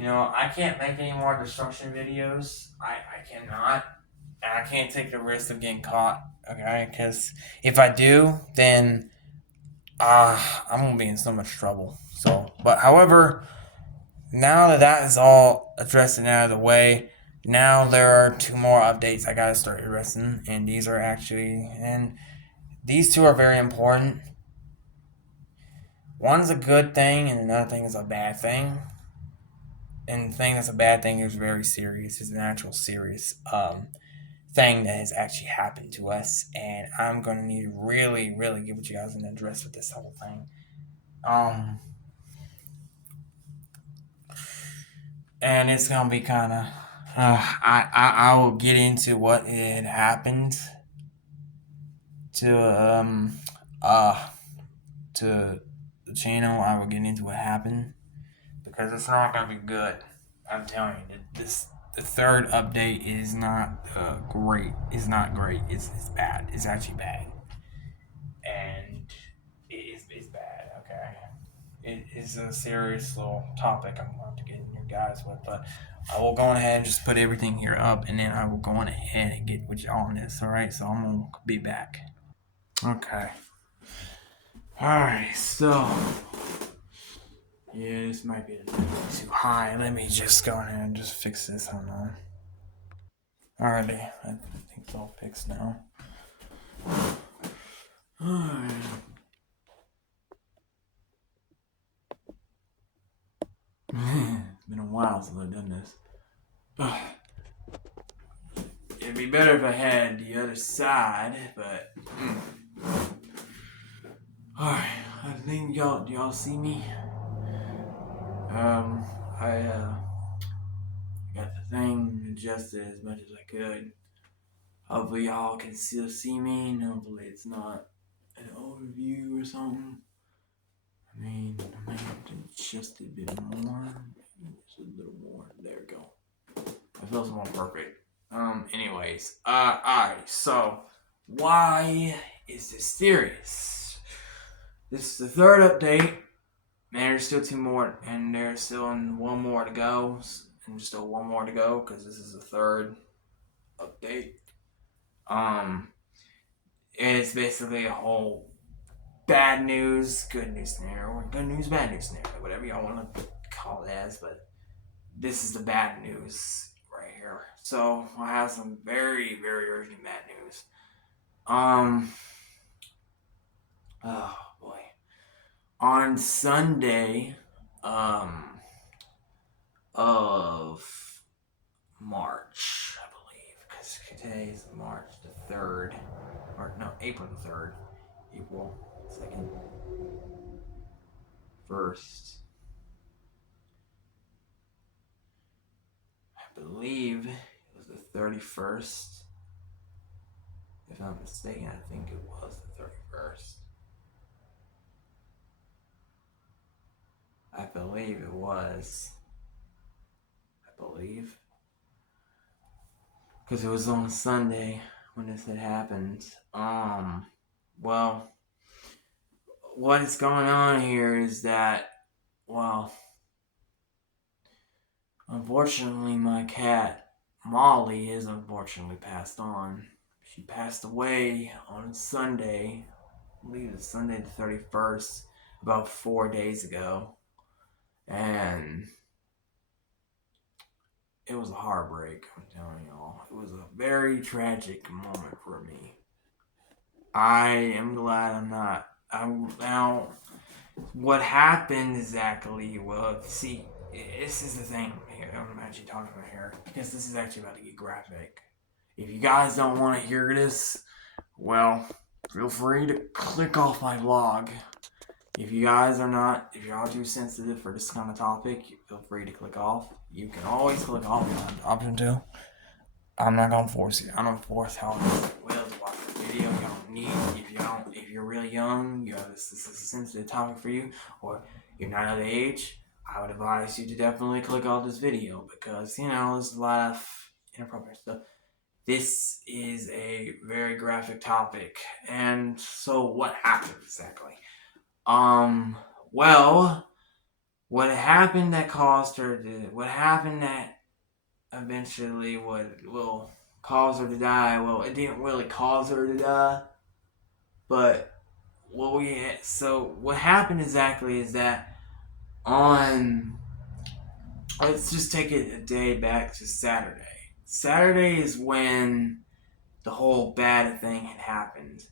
I can't make any more destruction videos. I cannot. I can't take the risk of getting caught, okay? Because if I do, then I'm going to be in so much trouble. So, but however, now that is all addressed and out of the way, now there are 2 more updates I got to start addressing. And these 2 are very important. One's a good thing, and another thing is a bad thing. And the thing that's a bad thing is very serious. It's an actual serious thing that has actually happened to us, and I'm gonna need to really, really get with you guys and address with this whole thing. Um, and it's gonna be kind of. I will get into what had happened to uh to the channel. I will get into what happened because it's not gonna be good. I'm telling you, this the third update is not great. It's not great. It's bad. It's actually bad, and it's bad. Okay, it is a serious little topic I'm going to get in your guys with, but I will go on ahead and just put everything here up, and then I will go on ahead and get with you on this. All right, so I'm gonna be back. Okay. All right. So yeah, this might be a little too high. Let me just go ahead and just fix this. Hold on. Alrighty, I think it's all fixed now. Alright. It's been a while since I've done this. It'd be better if I had the other side, but alright. I think y'all see me. I got the thing adjusted as much as I could. Hopefully y'all can still see me, and hopefully it's not an overview or something. I mean, I might have to adjust it a bit more. Just a little more. There we go. It feels more perfect. Anyways. Alright, so why is this serious? This is the third update. Man, there's still two more, and there's still one more to go, and still one more to go because this is the third update. It's basically a whole bad news, good news scenario, or good news, bad news scenario, whatever y'all want to call it as, but this is the bad news right here. So I have some very, very urgent bad news. Oh boy. On Sunday, of March, I believe, because today is March the 3rd, or no, April the 3rd, April 2nd, 1st. I believe it was the 31st. If I'm mistaken, I think it was the 31st. I believe it was. I believe. Because it was on Sunday when this had happened. Well, what is going on here is that, well, unfortunately, my cat, Molly, is unfortunately passed on. She passed away on Sunday, I believe it's Sunday the 31st, about 4 days ago. And it was a heartbreak, I'm telling y'all. It was a very tragic moment for me. I am glad I'm not. Now, what happened exactly? Well, see, this is the thing here. I'm actually talking about here because this is actually about to get graphic. If you guys don't want to hear this, well, feel free to click off my vlog. If you guys are not, if you're all too sensitive for this kind of topic, feel free to click off. You can always click off option 2. I'm not gonna force it. I don't force how will to watch the video. You don't need if you're really young, this is a sensitive topic for you, or you're not of the age, I would advise you to definitely click off this video because there's a lot of inappropriate stuff. This is a very graphic topic, and so what happened exactly? Well, what happened that caused her to, what happened that eventually will cause her to die, well, it didn't really cause her to die, but what happened exactly is that on, let's just take it a day back to Saturday. Saturday is when the whole bad thing had happened.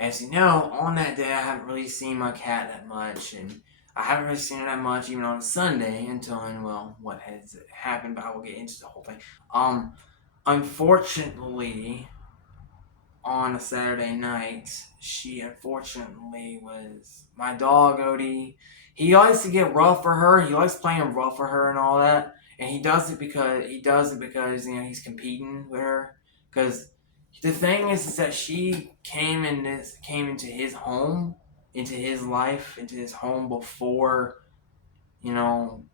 As you know, on that day I haven't really seen my cat that much, and I haven't really seen her that much even on Sunday until, well, what has happened, but I will get into the whole thing. Um, Unfortunately, on a Saturday night, she unfortunately was my dog Odie. He likes to get rough for her. He likes playing rough for her and all that. And he does it because he's competing with her. Because the thing is that she came into his home, into his life, into his home you know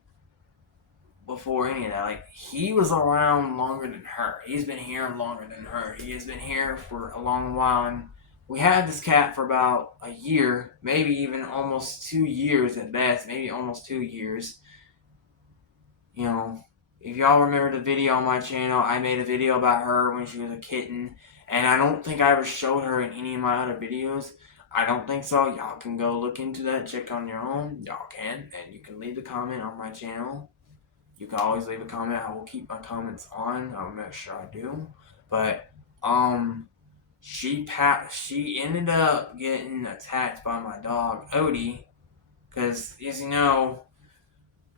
before any of that. Like, he was around longer than her. He's been here longer than her. He has been here for a long while, and we had this cat for about a year, maybe even almost 2 years at best, maybe almost 2 years. You know, if y'all remember the video on my channel, I made a video about her when she was a kitten, and I don't think I ever showed her in any of my other videos. I don't think so. Y'all can go look into that, check on your own. Y'all can, and you can leave a comment on my channel. You can always leave a comment. I will keep my comments on. I'll make sure I do. But she ended up getting attacked by my dog Odie, because, as you know,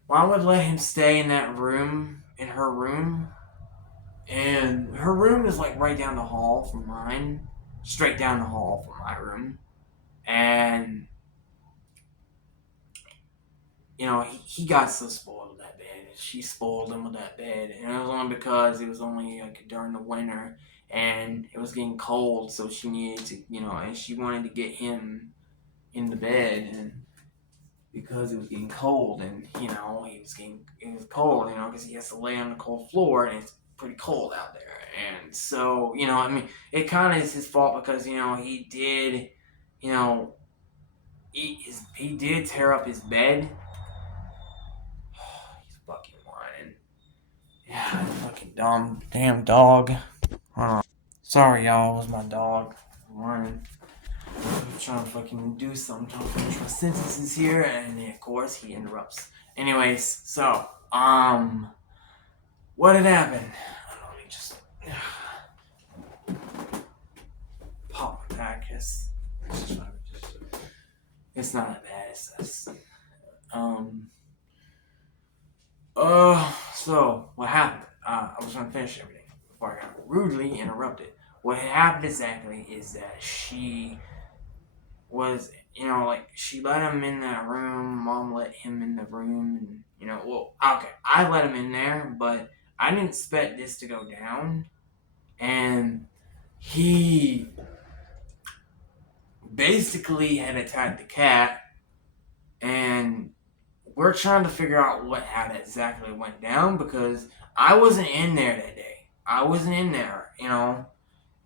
I would let him stay in that room, in her room, and her room is like right down the hall from mine, straight down the hall from my room, and he got so spoiled with that bed. She spoiled him with that bed, and it was only because it was only like during the winter, and it was getting cold, so she needed to, and she wanted to get him in the bed, and because it was getting cold, and it was cold, because he has to lay on the cold floor, and it's pretty cold out there, and so it kind of is his fault because he did, you know, he did tear up his bed. He's fucking whining. Yeah, fucking dumb damn dog. Sorry, y'all, it was my dog whining. I'm trying to fucking do something, trying to finish my sentences here, and of course he interrupts. Anyways, so what had happened? Let me just pop my back. It's not that bad. It's just, so what happened? I was trying to finish everything before I got rudely interrupted. What happened exactly is that she was, she let him in that room. Mom let him in the room, and okay, I let him in there, but I didn't expect this to go down, and he basically had attacked the cat, and we're trying to figure out how that exactly went down because I wasn't in there that day. I wasn't in there,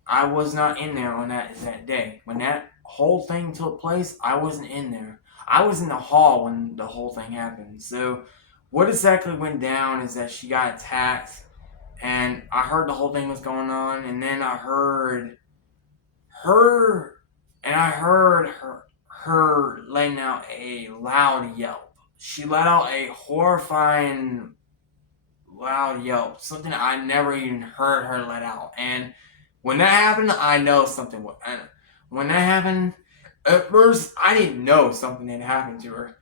I was not in there on that exact day. When that whole thing took place, I wasn't in there. I was in the hall when the whole thing happened. So, what exactly went down is that she got attacked, and I heard the whole thing was going on, and then I heard her, and I heard her letting out a loud yelp. She let out a horrifying loud yelp, something I never even heard her let out. And when that happened, I know something. When that happened, at first I didn't know something had happened to her,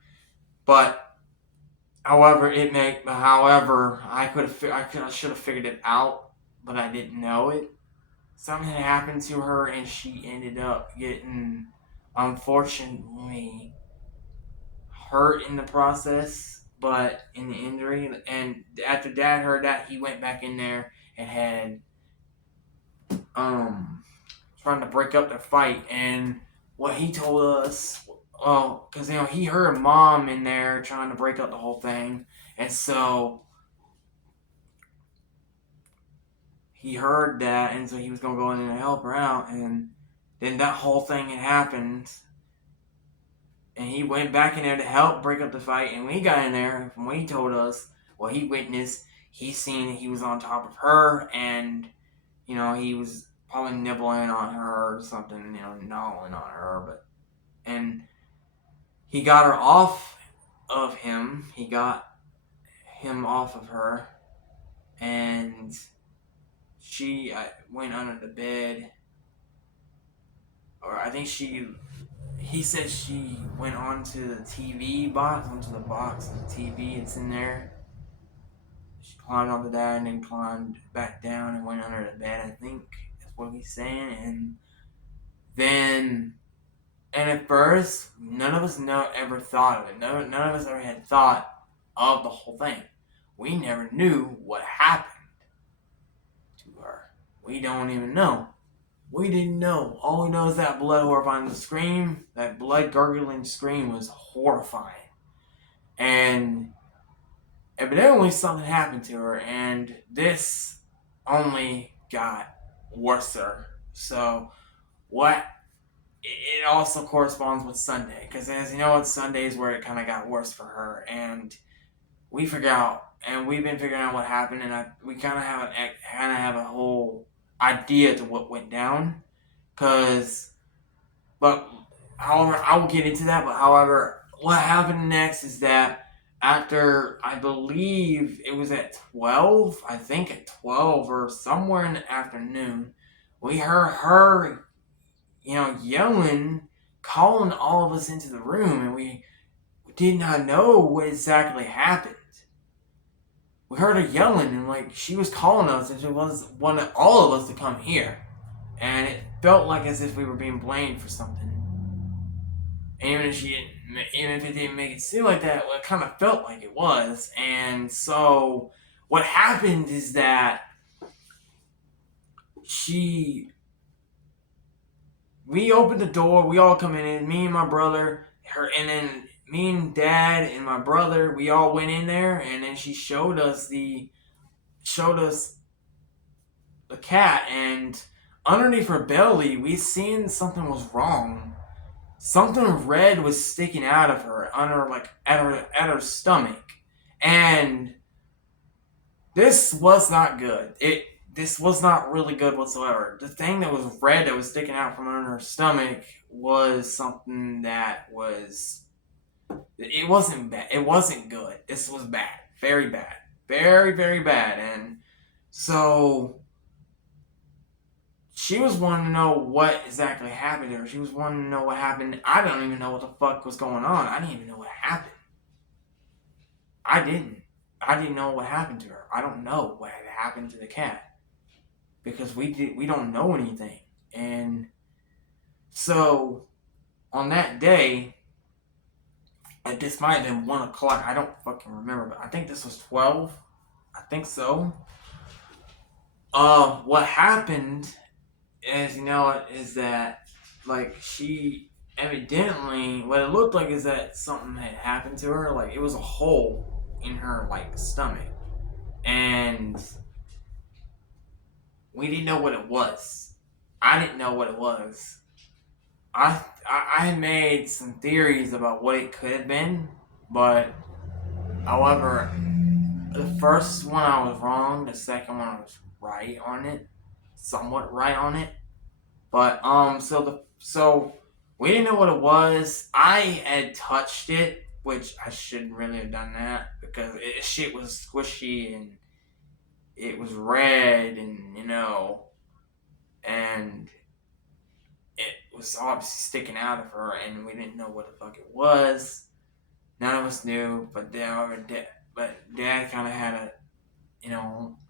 but however, I should have figured it out, but I didn't know it. Something had happened to her, and she ended up getting, unfortunately, hurt in the process, but in the injury. And after Dad heard that, he went back in there and had trying to break up the fight. And what he told us, because he heard Mom in there trying to break up the whole thing, and so he heard that, and so he was gonna go in and help her out, and then that whole thing had happened. And he went back in there to help break up the fight. And when he got in there, from what he told us, what he witnessed, he seen that he was on top of her, and he was probably nibbling on her or something, gnawing on her. And he got her off of him. He got him off of her, and she went under the bed. or I think he said she went onto the TV box, onto the box of the TV. It's in there. She climbed onto that and then climbed back down and went under the bed. I think that's what he's saying. And then, and at first, none of us ever thought of it. None of us ever had thought of the whole thing. We never knew what happened to her. We don't even know. We didn't know. All we know is that blood horrifying. The scream, that blood gurgling scream was horrifying. And evidently something happened to her, and this only got worse. So, what it also corresponds with Sunday, because as you know, it's Sundays where it kind of got worse for her, and we figure out, and we've been figuring out what happened, and we kind of have a whole idea to what went down, because, but however, I will get into that. But however, what happened next is that after, I believe it was at 12, I think at 12 or somewhere in the afternoon, we heard her, yelling, calling all of us into the room, and we did not know what exactly happened. We heard her yelling, and like she was calling us, and she wanted all of us to come here, and it felt like as if we were being blamed for something. And even if it didn't make it seem like that, well, it kind of felt like it was. And so what happened is that we opened the door, we all come in, me and my brother, her, and then me and dad and my brother, we all went in there, and then she showed us the cat, and underneath her belly, we seen something was wrong. Something red was sticking out of her, under like at her stomach, and this was not good. This was not really good whatsoever. The thing that was red that was sticking out from under her stomach was something that was. It wasn't bad. It wasn't good. This was bad. Very bad. Very, very bad. And so she was wanting to know what exactly happened to her. She was wanting to know what happened. I don't even know what the fuck was going on. I didn't even know what happened. I didn't. I didn't know what happened to her. I don't know what had happened to the cat, because we don't know anything. And so on that day, and this might have been 1 o'clock. I don't fucking remember, but I think this was 12. I think so. What happened is that like she evidently, what it looked like is that something had happened to her. Like it was a hole in her like stomach, and we didn't know what it was. I didn't know what it was. I had made some theories about what it could have been, but however, the first one I was wrong. The second one I was right on it, somewhat right on it. But so we didn't know what it was. I had touched it, which I shouldn't really have done that, because shit was squishy and it was red, and and it was obviously sticking out of her, and we didn't know what the fuck it was. None of us knew, but Dad kind of had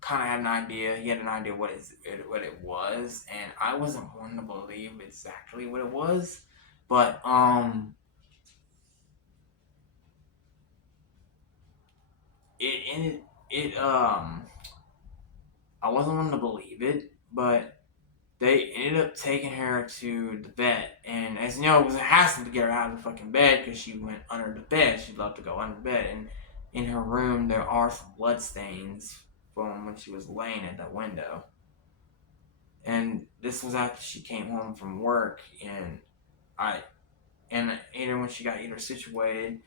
an idea. He had an idea what it was, and I wasn't one to believe exactly what it was, but I wasn't one to believe it, but they ended up taking her to the vet, and as you know, it was a hassle to get her out of the fucking bed because she went under the bed. She loved to go under the bed, and in her room there are some blood stains from when she was laying at the window. And this was after she came home from work, and I and when she got situated,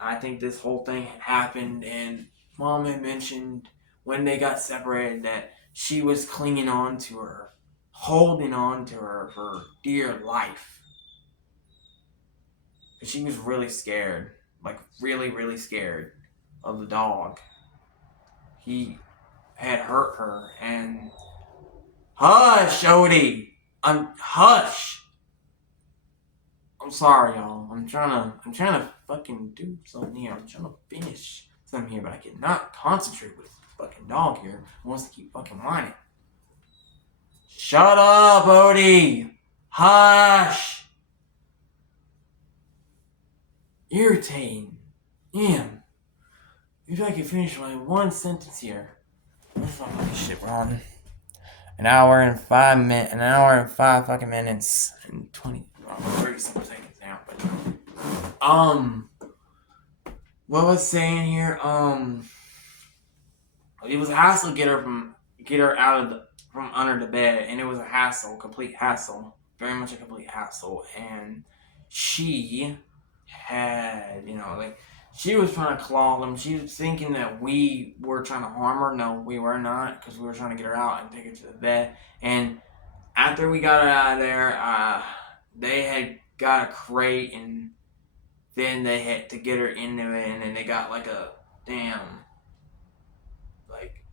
I think this whole thing had happened, and Mom had mentioned when they got separated that she was clinging on to her, holding on to her for dear life. She was really scared, like really, really scared of the dog. He had hurt her, and hush, Odie, hush. I'm sorry, y'all. I'm trying to fucking do something here. I'm trying to finish something here, but I cannot concentrate with this fucking dog here. It wants to keep fucking whining. Shut up, Odie! Hush! Irritating. Damn. Maybe I can finish my one sentence here. Let's fuck this shit. We're on an hour and 5 minutes. An hour and 5 fucking minutes and 30 some seconds now. But what was saying here? It was a hassle to get her out of from under the bed, and it was a hassle, complete hassle, very much a complete hassle. And she had, like she was trying to claw them. She was thinking that we were trying to harm her. No, we were not, because we were trying to get her out and take her to the bed. And after we got her out of there, they had got a crate, and then they had to get her into it, and then they got like a damn, like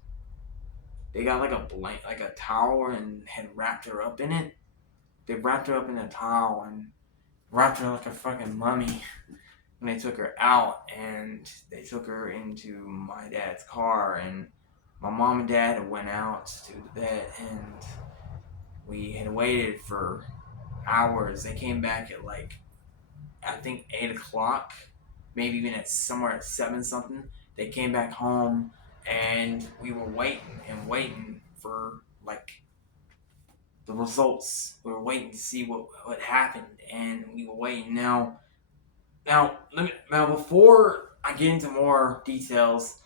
they got like a blank, like a towel, and had wrapped her up in it. They wrapped her up in a towel and wrapped her like a fucking mummy. And they took her out, and they took her into my dad's car, and my mom and dad went out to the vet, and we had waited for hours. They came back at like, I think 8 o'clock, maybe even at somewhere at 7 something. They came back home, and we were waiting and waiting for like the results. We were waiting to see what happened, and we were waiting. Now, before I get into more details,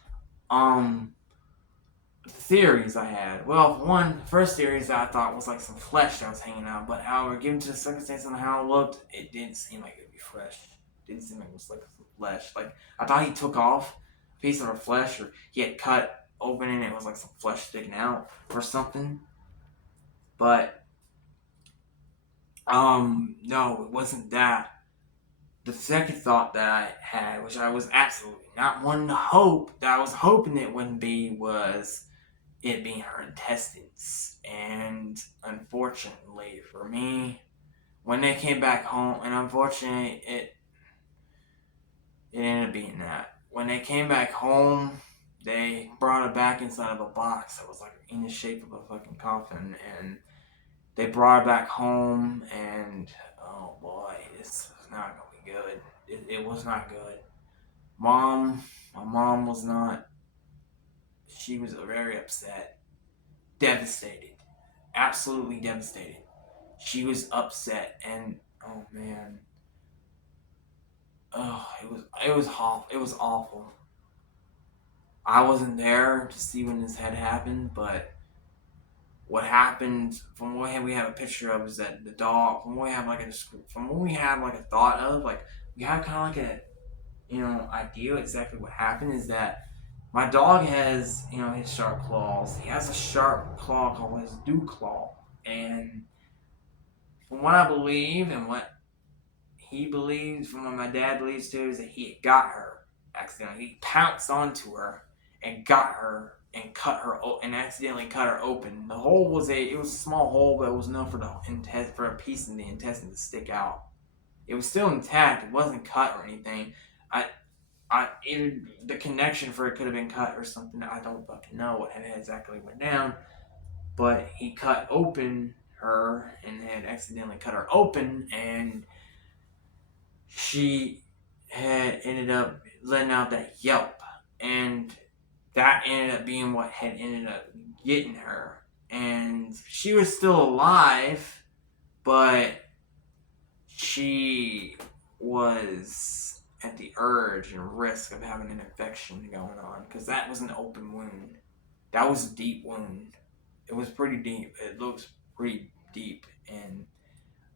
the theories I had. Well, first theories that I thought was like some flesh that was hanging out, but however, given to the circumstance and how it looked, it didn't seem like it would be fresh. It didn't seem like it was like some flesh. Like, I thought he took off a piece of her flesh, or he had cut open and it was like some flesh sticking out or something. But, no, it wasn't that. The second thought that I had, which I was absolutely not one to hope, that I was hoping it wouldn't be, was it being her intestines. And unfortunately for me, when they came back home, and unfortunately it ended up being that. When they came back home, they brought her back inside of a box that was like in the shape of a fucking coffin, and they brought her back home, and oh boy, this was not gonna be good. It was not good. My mom was not. She was very upset, devastated, absolutely devastated. She was upset, and oh man, oh it was awful. It was awful. I wasn't there to see when this had happened, but what happened, from what we have a picture of, is that the dog, from what we have like a thought of, like we have kind of like a idea exactly what happened, is that my dog has his sharp claws. He has a sharp claw called his dew claw, and from what I believe and what he believes, from what my dad believes too, is that he had got her accidentally. He pounced onto her and got her and accidentally cut her open. The hole was a small hole, but it was enough for a piece of the intestine to stick out. It was still intact. It wasn't cut or anything. The connection for it could have been cut or something. I don't fucking know what had exactly went down, but he cut open her and had accidentally cut her open, and she had ended up letting out that yelp, and that ended up being what had ended up getting her. And she was still alive, but she was at the urge and risk of having an infection going on, because that was an open wound. That was a deep wound. It was pretty deep. It looks pretty deep, and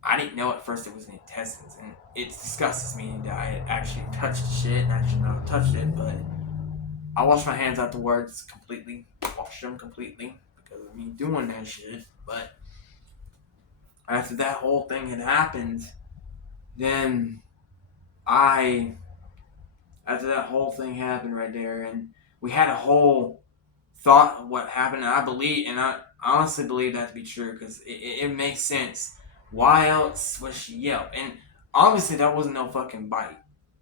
I didn't know at first it was in the intestines, and it disgusts me that I actually touched the shit, and I should not have touched it, but I washed my hands afterwards completely. Washed them completely because of me doing that shit. But after that whole thing had happened, then after that whole thing happened right there, and we had a whole thought of what happened, and I honestly believe that to be true, because it makes sense. Why else would she yelp? And obviously that wasn't no fucking bite.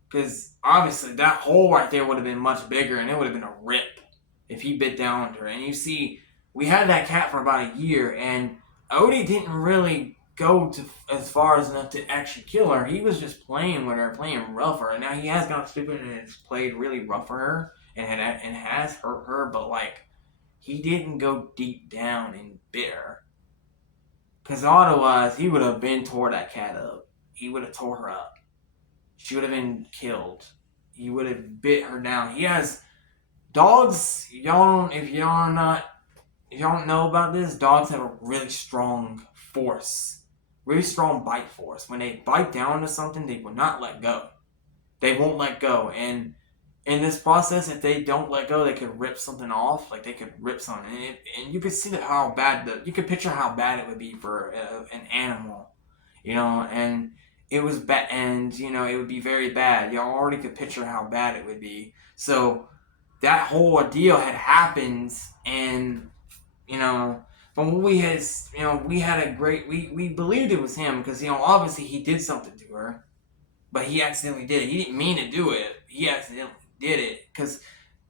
Because obviously that hole right there would have been much bigger and it would have been a rip if he bit down on her. And you see, we had that cat for about a year and Odie didn't really go to as far as enough to actually kill her. He was just playing with her, playing rough her. And now he has gone stupid and has played really rough for her and has hurt her, but like he didn't go deep down and bit her. Because otherwise, he would have been tore that cat up. He would have tore her up. She would have been killed. He would have bit her down. He has dogs. Y'all, if y'all not, if y'all don't know about this, dogs have a really strong force, really strong bite force. When they bite down to something, they will not let go. They won't let go, and in this process, if they don't let go, they could rip something off. Like they could rip something, and you could see how bad you could picture how bad it would be for an animal, and it was bad, and it would be very bad. Y'all already could picture how bad it would be. So that whole ordeal had happened, and you know. From what we had a great, we believed it was him because, obviously he did something to her, but he accidentally did it. He didn't mean to do it. He accidentally did it because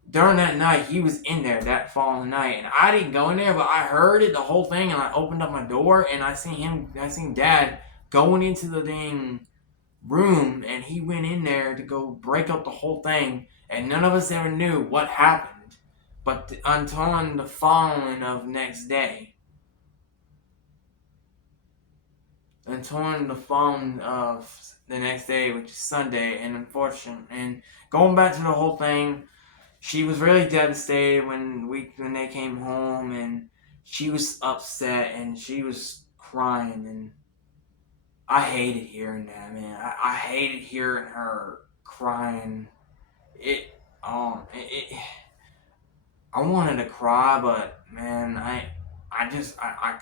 during that night he was in there that following night, and I didn't go in there, but I heard it the whole thing, and I opened up my door and I seen Dad going into the dang room, and he went in there to go break up the whole thing, and none of us ever knew what happened, but until the following of next day. And torn the phone of the next day, which is Sunday, and unfortunate. And going back to the whole thing, she was really devastated when they came home, and she was upset and she was crying, and I hated hearing that, man. I hated hearing her crying. It I wanted to cry, but man, I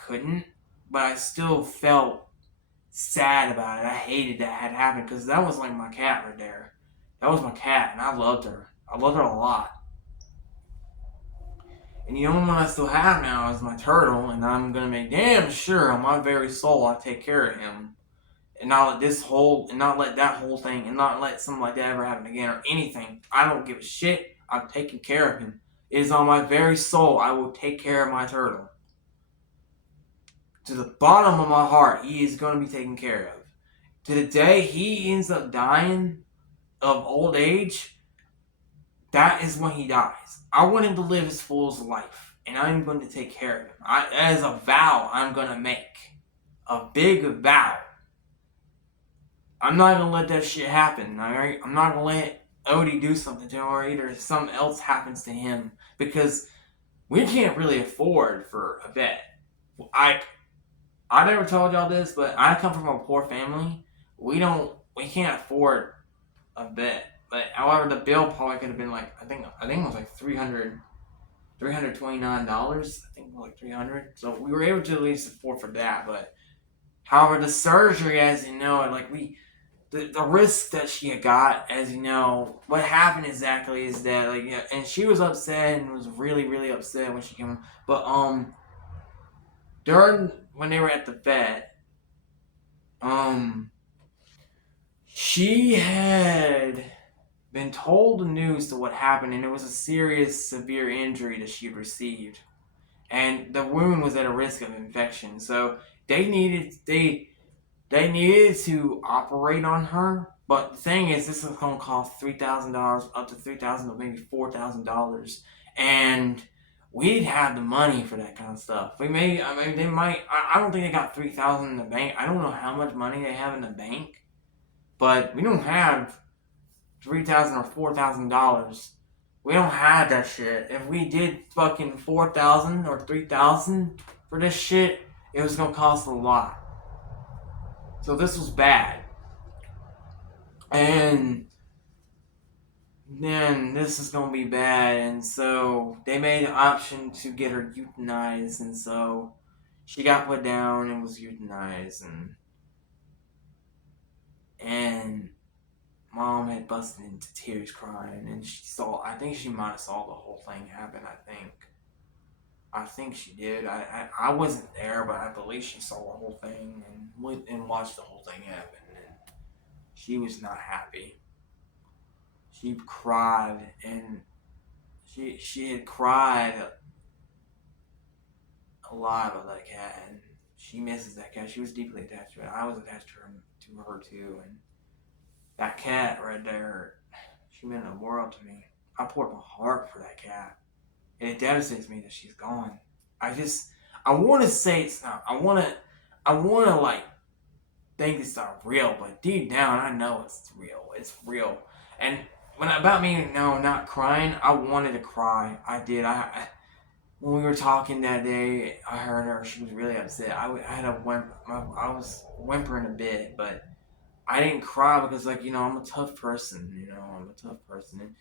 couldn't. But I still felt sad about it. I hated that had happened because that was like my cat right there. That was my cat, and I loved her. I loved her a lot. And the only one I still have now is my turtle, and I'm gonna make damn sure on my very soul I take care of him, and not let that whole thing, and not let something like that ever happen again or anything. I don't give a shit. I'm taking care of him. It is on my very soul. I will take care of my turtle. To the bottom of my heart, he is going to be taken care of. To the day he ends up dying of old age, that is when he dies. I want him to live his full life, and I'm going to take care of him. As a vow, I'm going to make a big vow. I'm not going to let that shit happen. Alright, I'm not going to let Odie do something to him, or either something else happens to him, because we can't really afford for a vet. I never told y'all this, but I come from a poor family. We can't afford a vet. But however, the bill probably could have been like I think it was like $329. I think it was like 300. So we were able to at least afford for that. But however, the surgery, as you know, the risk that she had got, as you know, what happened exactly is that and she was upset and was really really upset when she came. But during when they were at the vet, she had been told the news to what happened, and it was a serious, severe injury that she had received, and the wound was at a risk of infection. So they needed to operate on her. But the thing is, this is going to cost $3,000, up to $3,000, or maybe $4,000, and we didn't have the money for that kind of stuff. We may, I mean, they might. I don't think they got 3,000 in the bank. I don't know how much money they have in the bank, but we don't have $3,000 or $4,000. We don't have that shit. If we did fucking 4,000 or 3,000 for this shit, it was gonna cost a lot. So this was bad. And then this is gonna be bad, and so they made an option to get her euthanized, and so she got put down and was euthanized, and Mom had busted into tears crying, and I think she might have saw the whole thing happen. I think she did. I wasn't there, but I believe she saw the whole thing and went and watched the whole thing happen. she was not happy. She cried, and she had cried a lot about that cat, and she misses that cat. She was deeply attached to it. I was attached to her too, and that cat right there, she meant the world to me. I poured my heart for that cat, and it devastates me that she's gone. I just, I want to say it's not. I want to like think it's not real, but deep down, I know it's real. It's real. And when about me, no, not crying, I wanted to cry. I did. When we were talking that day, I heard her. She was really upset. I had a I was whimpering a bit, but I didn't cry because, like, I'm a tough person. I'm a tough person. And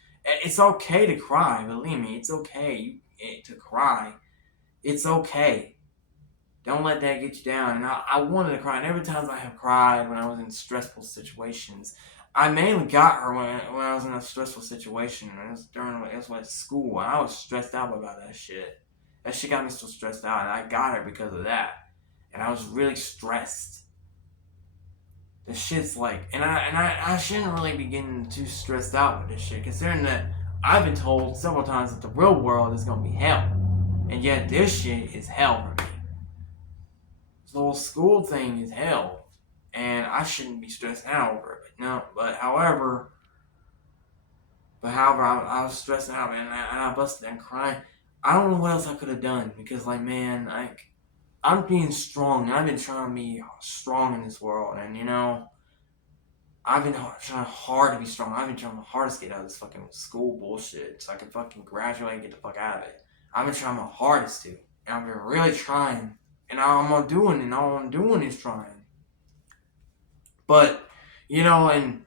it's okay to cry. Believe me, it's okay to cry. It's okay. Don't let that get you down. And I wanted to cry. And every time I have cried when I was in stressful situations, I mainly got her when I was in a stressful situation. And it was like school. And I was stressed out about that shit. That shit got me so stressed out. And I got her because of that. And I was really stressed. The shit's like, and I shouldn't really be getting too stressed out with this shit, considering that I've been told several times that the real world is gonna be hell, and yet this shit is hell for me. The whole school thing is hell, and I shouldn't be stressed out over it. But no, however, I was stressing out, man, and I busted and crying. I don't know what else I could have done because, like, man, I'm being strong, and I've been trying to be strong in this world, and I've been trying hard to be strong. I've been trying my hardest to get out of this fucking school bullshit so I can fucking graduate and get the fuck out of it. I've been trying my hardest to, and I've been really trying, and all I'm doing, and all I'm doing is trying. But and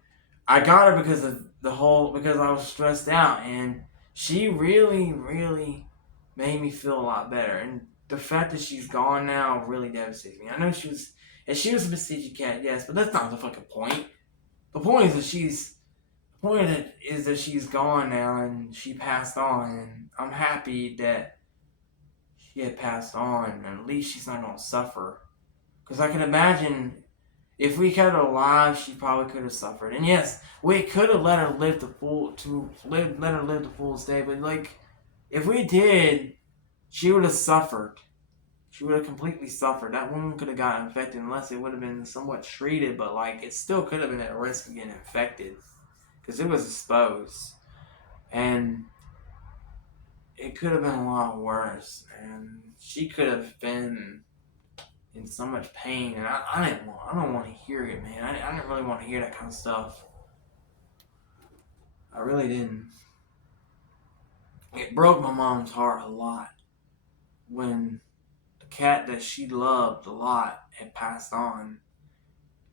I got her because of because I was stressed out, and she really, really made me feel a lot better. And the fact that she's gone now really devastates me. I know she was a prestigious cat, yes, but that's not the fucking point. The point is that she's gone now, and she passed on, and I'm happy that she had passed on, and at least she's not gonna suffer. Because I can imagine if we kept her alive, she probably could have suffered. And yes, we could have let her live let her live the fullest day. But like, if we did, she would have suffered. She would have completely suffered. That woman could have gotten infected unless it would have been somewhat treated. But like, it still could have been at risk of getting infected because it was exposed, and it could have been a lot worse. And she could have been in so much pain, and I don't want to hear it, man. I didn't really want to hear that kind of stuff. I really didn't. It broke my mom's heart a lot when the cat that she loved a lot had passed on.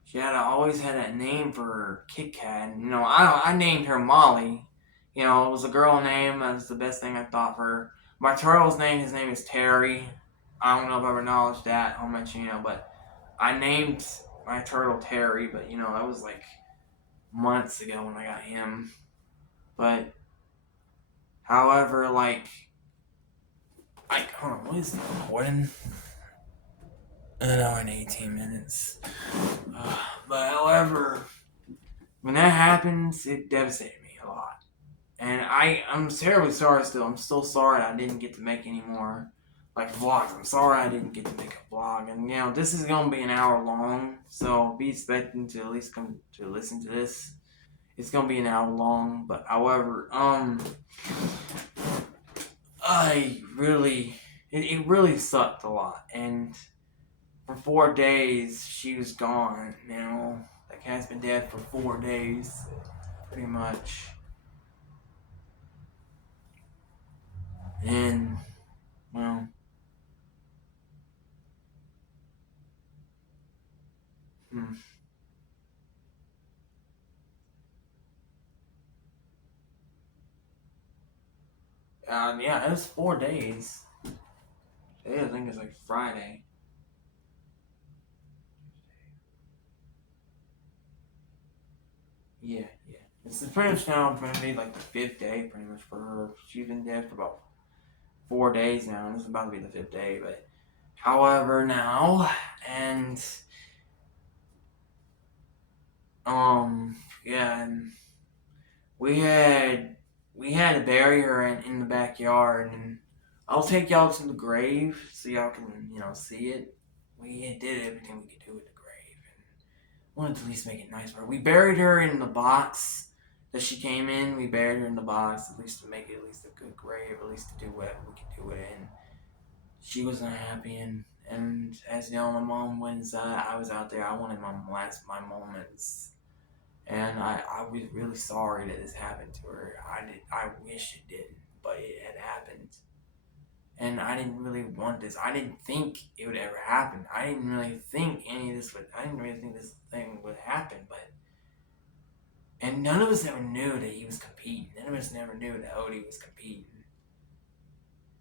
She had always had that name for her Kit Kat, and I named her Molly. It was a girl name. That was the best thing I thought for her. My turtle's name, his name is Terry. I don't know if I've acknowledged that, how much but I named my turtle Terry, but that was like months ago when I got him. But however, like, hold on, what is the recording? An hour and 18 minutes. But however, when that happens, it devastated me a lot. And I'm terribly sorry still. I'm still sorry I didn't get to make any more like vlogs. I'm sorry I didn't get to make a vlog. And this is gonna be an hour long, so be expecting to at least come to listen to this. It's gonna be an hour long, but however, it really sucked a lot. And for 4 days she was gone. That cat's been dead for 4 days, pretty much. And well, yeah, it was 4 days. Today I think it's like Friday. Yeah. It's pretty much now going to be like the 5th day, pretty much, for her. She's been dead for about 4 days now, and this is about to be the 5th day. But however, now, and Yeah, and we had we had to bury her in the backyard, and I'll take y'all to the grave so y'all can see it. We did everything we could do with the grave, and wanted to at least make it nice for her. We buried her in the box that she came in. We buried her in the box at least to make it at least a good grave, at least to do whatever we could do with it. And she was unhappy, and as you know, my mom went inside. I was out there. I wanted my moments, and I was really sorry that this happened to her. I wish it didn't, but it had happened. And I didn't really want this. I didn't think it would ever happen. I didn't really think any of this would. I didn't really think this thing would happen. And none of us ever knew that he was competing. None of us never knew that Odie was competing.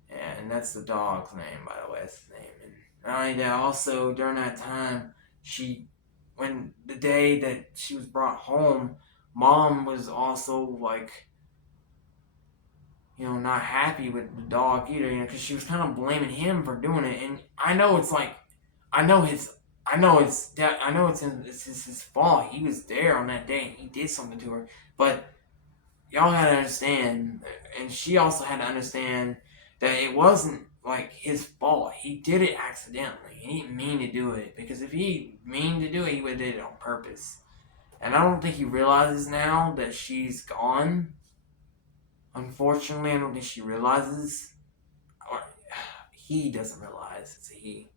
And that's the dog's name, by the way. That's his name. And not only that, also during that time, when the day that she was brought home, mom was also like, not happy with the dog either, because she was kind of blaming him for doing it. And I know it's like, I know his, I know it's his fault. He was there on that day and he did something to her. But y'all had to understand, and she also had to understand that it wasn't like his fault. He did it accidentally. He didn't mean to do it, because if he mean to do it, he would have did it on purpose. And I don't think he realizes now that she's gone. Unfortunately, I don't think she realizes, or he doesn't realize. It's a he.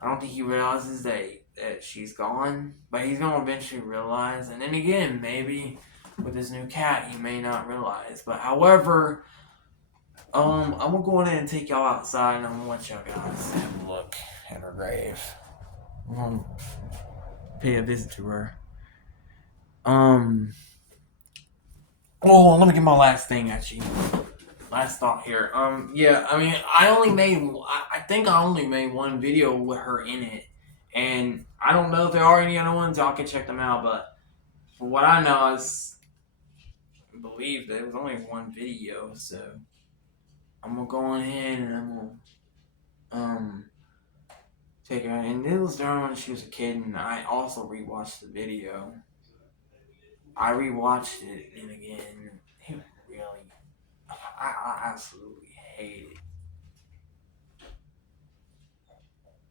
I don't think he realizes that she's gone, but he's gonna eventually realize. And then again, maybe with his new cat, he may not realize. But however, I'm gonna go ahead and take y'all outside, and I'm gonna let y'all guys have a look at her grave. I'm gonna pay a visit to her. Um. Oh, let me get my last thing at you. Last thought here. Yeah. I mean, I think I only made one video with her in it, and I don't know if there are any other ones. Y'all can check them out. But for what I know, I believe there was only one video, so I'm gonna go on ahead and I'm gonna take her. And it was during when she was a kid, and I also rewatched the video. I rewatched it and again. It really, I absolutely hated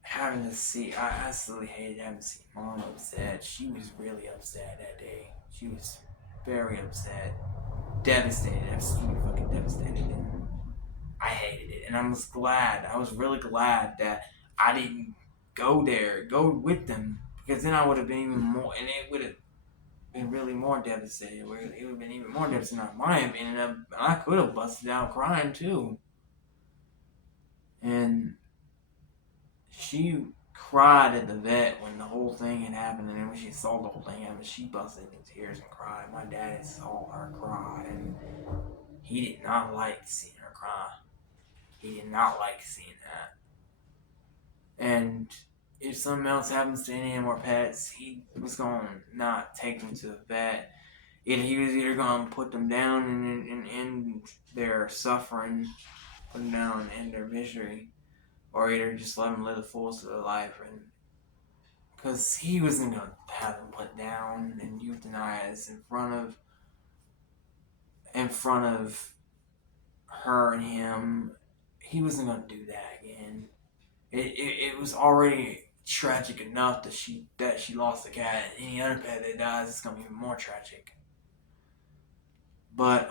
having to see. I absolutely hated having to see mom upset. She was really upset that day. She was very upset, devastated, absolutely fucking devastated, and I hated it. And I was glad. I was really glad that I didn't go with them, because then I would have been even more, and it would have been really more devastated. It would have been even more devastating, in my opinion. And I could have busted out crying too. And she cried at the vet when the whole thing had happened, and then when she saw the whole thing happen, she busted into tears and cried. My dad saw her cry, and he did not like seeing her cry. He did not like seeing that. And if something else happens to any more pets, he was going to not take them to the vet. He was either going to put them down and end their suffering, put them down and end their misery, or either just let them live the fullest of their life. And because he wasn't going to have them put down and euthanized in front of her and him. He wasn't going to do that again. It was already tragic enough that she lost the cat. Any other pet that dies, it's gonna be even more tragic. But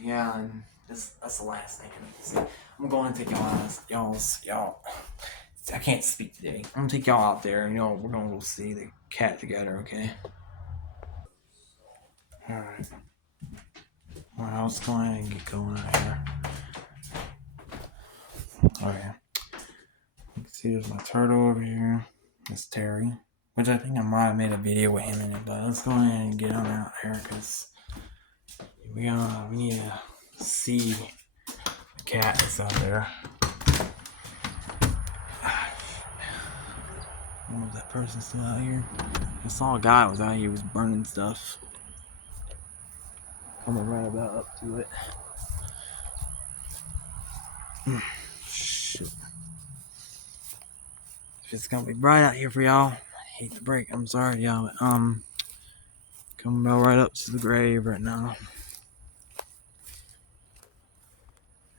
yeah, and that's the last thing I need to say. I'm going to take y'all. I can't speak today. I'm gonna take y'all out there, and we're gonna go see the cat together. Okay. All right. Well, let's go ahead and get going out here. Oh yeah. You can see there's my turtle over here. It's Terry, which I think I might have made a video with him in it. But let's go ahead and get on out here, because we need to see the cat that's out there. I don't know if that person's still out here. I saw a guy was out here, was burning stuff. Coming right about up to it. Shit. It's gonna be bright out here for y'all. I hate the break. I'm sorry, y'all. Coming about right up to the grave right now.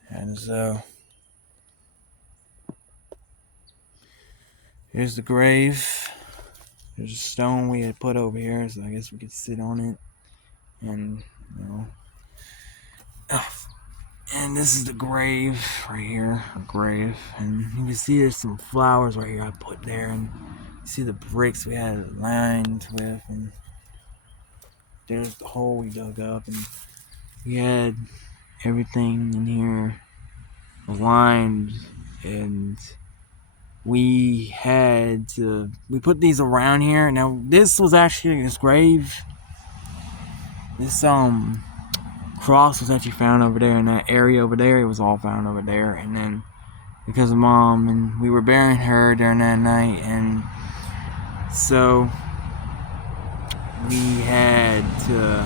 And so here's the grave. There's a stone we had put over here, so I guess we could sit on it. And and this is the grave right here, a grave. And you can see there's some flowers right here I put there, and you see the bricks we had it lined with, and there's the hole we dug up, and we had everything in here aligned, and we put these around here. Now this was actually this grave. This cross was actually found over there in that area over there. It was all found over there, and then because of Mom, and we were burying her during that night, and so we had to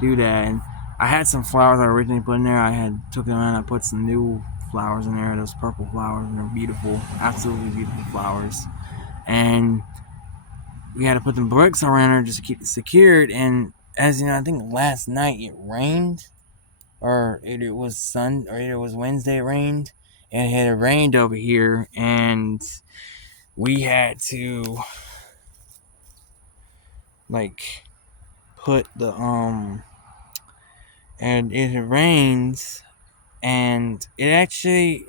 do that. And I had some flowers I originally put in there. I had took them and I put some new flowers in there. Those purple flowers, and they're beautiful, absolutely beautiful flowers. And we had to put them bricks around her just to keep it secured. And as you know, I think last night it rained, or it was Wednesday it rained, and it had rained over here, and we had to put the and it rains, and it actually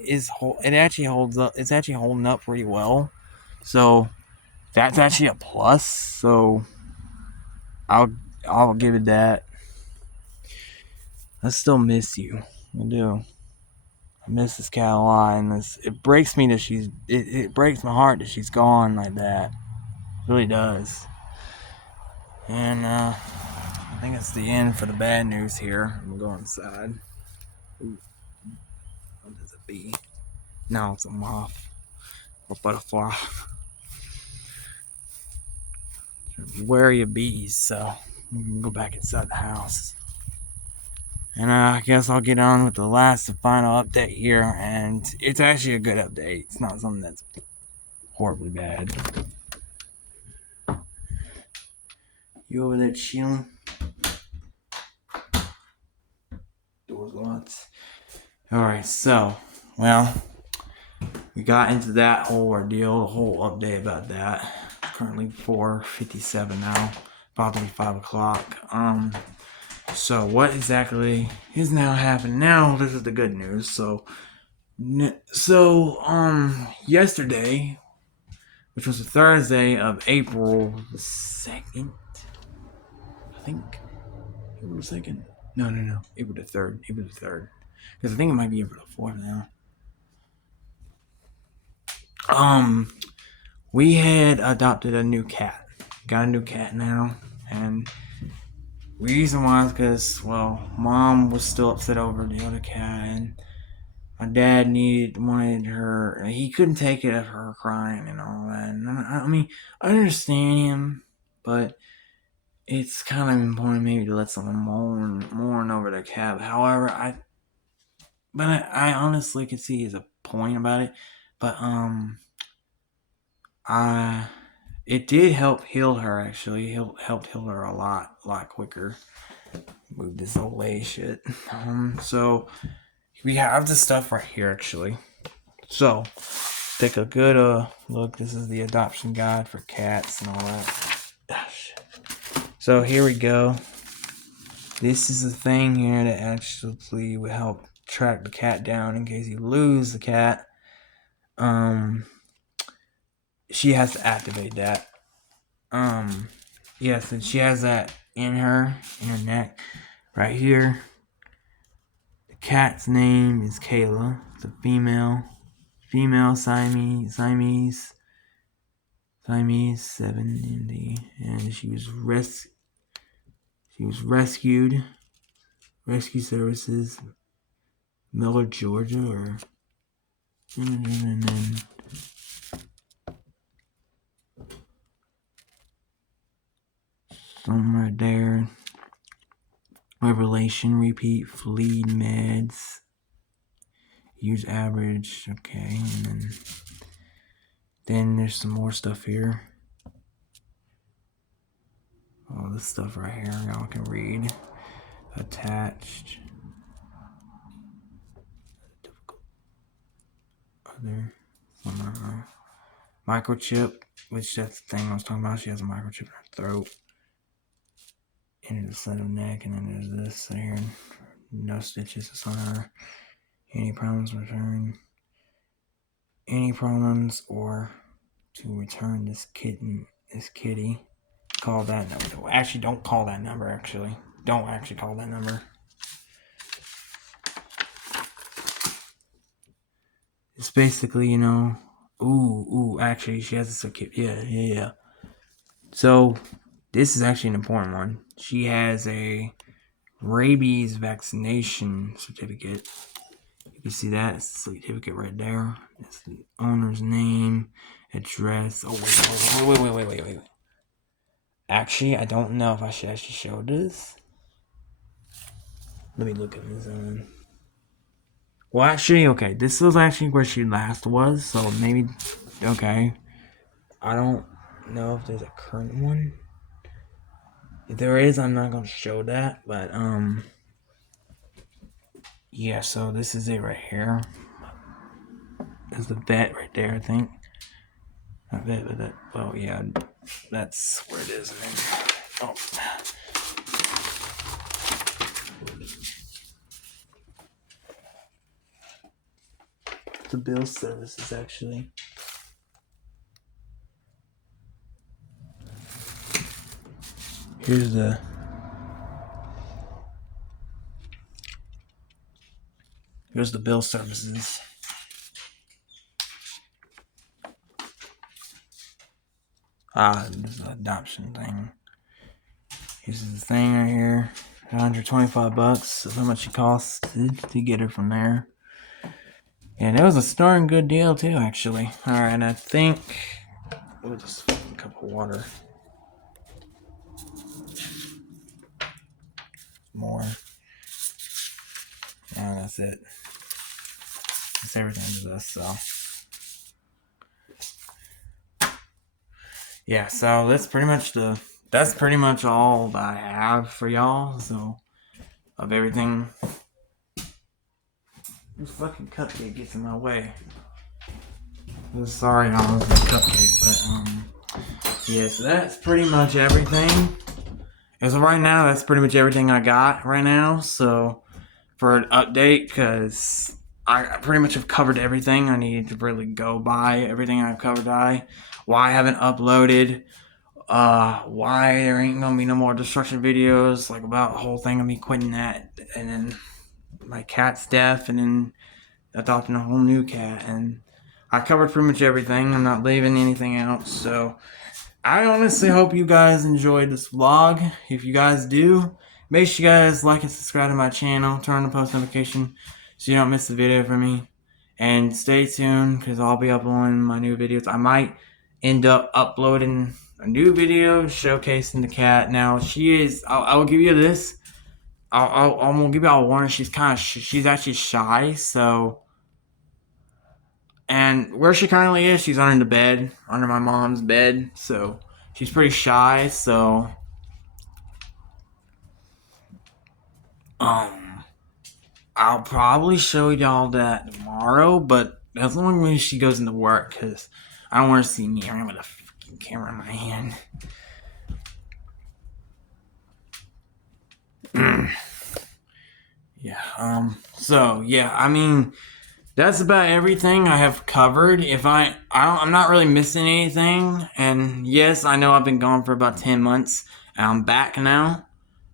holds up. It's actually holding up pretty well, so that's actually a plus. So I'll give it that. I still miss you. I do. I miss this cat a lot, and it breaks me that it breaks my heart that she's gone like that. It really does. And I think it's the end for the bad news here. I'm gonna go inside. Ooh. What is a bee? No, it's a moth or butterfly. Wary of bees, so we can go back inside the house. And I guess I'll get on with the last and final update here, and it's actually a good update. It's not something that's horribly bad. You over there chilling? Doors locked. Alright, so, well, we got into that whole ordeal, the whole update about that. Currently 4:57 now, about to be 5 o'clock. So what exactly is now happening now? This is the good news. So yesterday, which was a Thursday of April the 2nd, I think. April the 2nd? No. April the 3rd. Because I think it might be April the 4th now. We had adopted a new cat. Got a new cat now, and reason why is because, well, Mom was still upset over the other cat, and my dad wanted her. He couldn't take it of her crying and all that. And I mean, I understand him, but it's kind of important maybe to let someone mourn over their cat. However, I honestly could see his point about it, but it did help heal her. Actually, it helped heal her a lot quicker. Move this old lady shit. So we have the stuff right here actually. So take a good look. This is the adoption guide for cats and all that. So here we go. This is the thing here that actually would help track the cat down in case you lose the cat. She has to activate that. Yes, and she has that in her neck right here. The cat's name is Kayla. It's a female Siamese 7 and she was rescued. Rescue Services, Miller, Georgia, or somewhere there. Revelation, repeat, fleed meds, use average, okay, and then there's some more stuff here. this stuff right here. Y'all can read. Attached. Other. Microchip, which that's the thing I was talking about. She has a microchip in her throat. And the side of the neck, and then there's this here. No stitches. It's on her. Any problems, return. Any problems, or to return this kitty. Call that number. Actually, don't call that number, actually. Don't actually call that number. It's basically, you know, actually, she has a kid. Yeah. So, this is actually an important one. She has a rabies vaccination certificate. You can see that. It's the certificate right there. It's the owner's name, address. Oh, wait. Actually, I don't know if I should actually show this. Let me look at this one. Well, actually, okay. This was actually where she last was, so maybe, okay. I don't know if there's a current one. If there is, I'm not going to show that, but, yeah, so this is it right here. There's the vet right there, I think. Not vet, but that, well, yeah, that's where it is. Oh. The bill services, actually. Here's the bill services. This is an adoption thing. Here's the thing right here. $125. That's how much it costs to get her from there. And it was a darn good deal too, actually. Alright, and I think we'll just a cup of water. More. And that's it. That's everything to this, so. Yeah, so that's pretty much all that I have for y'all, so, of everything. This fucking cupcake gets in my way. Sorry, y'all, it's a cupcake, but, yeah, so that's pretty much everything. As of right now, that's pretty much everything I got right now, so, for an update, because I pretty much have covered everything I needed to really go by, everything I've covered why I haven't uploaded, why there ain't gonna be no more destruction videos, like about the whole thing of me quitting that, and then my cat's death, and then adopting a whole new cat, and I covered pretty much everything. I'm not leaving anything out, so I honestly hope you guys enjoyed this vlog. If you guys do, make sure you guys like and subscribe to my channel, turn on the post notification so you don't miss the video from me, and stay tuned because I'll be uploading my new videos. I might end up uploading a new video showcasing the cat. Now she is. I'll give you this. I'm gonna give you all a warning. She's actually shy. So, and where she currently is, she's under the bed, under my mom's bed. So she's pretty shy. So, I'll probably show y'all that tomorrow. But as long as she goes into work, because I don't want to see me around with a fucking camera in my hand. Yeah. So yeah, I mean, that's about everything I have covered. I'm not really missing anything. And yes, I know I've been gone for about 10 months. And I'm back now.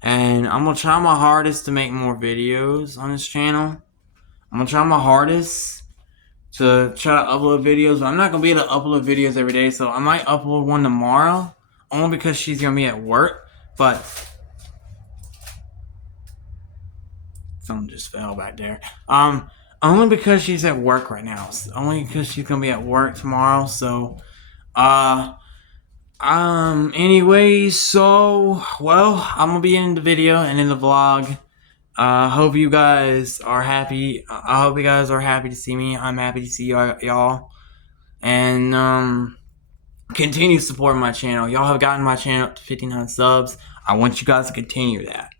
And I'm gonna try my hardest to make more videos on this channel. I'm gonna try my hardest to try to upload videos, but I'm not gonna be able to upload videos every day, so I might upload one tomorrow, only because she's gonna be at work. But something just fell back there. Only because she's at work right now. Only because she's gonna be at work tomorrow. So, anyways, so well, I'm gonna be in the video and in the vlog. Hope you guys are happy. I hope you guys are happy to see me. I'm happy to see y'all. And continue supporting my channel. Y'all have gotten my channel up to 59 subs. I want you guys to continue that.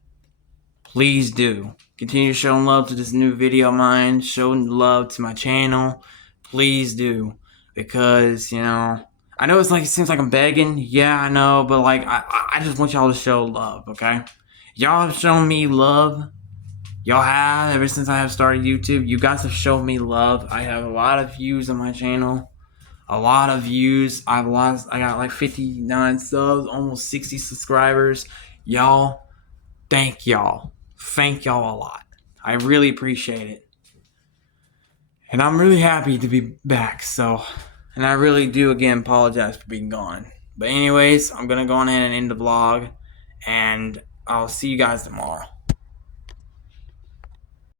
Please do. Continue showing love to this new video of mine. Showing love to my channel. Please do. Because, you know, I know it seems like I'm begging. Yeah, I know. But, like, I just want y'all to show love, okay? Y'all have shown me love. Y'all have, ever since I have started YouTube. You guys have shown me love. I have a lot of views on my channel. A lot of views. I got like 59 subs, almost 60 subscribers. Y'all, thank y'all. Thank y'all a lot. I really appreciate it. And I'm really happy to be back, and I really do again apologize for being gone. But anyways, I'm gonna go on ahead and end the vlog, and I'll see you guys tomorrow.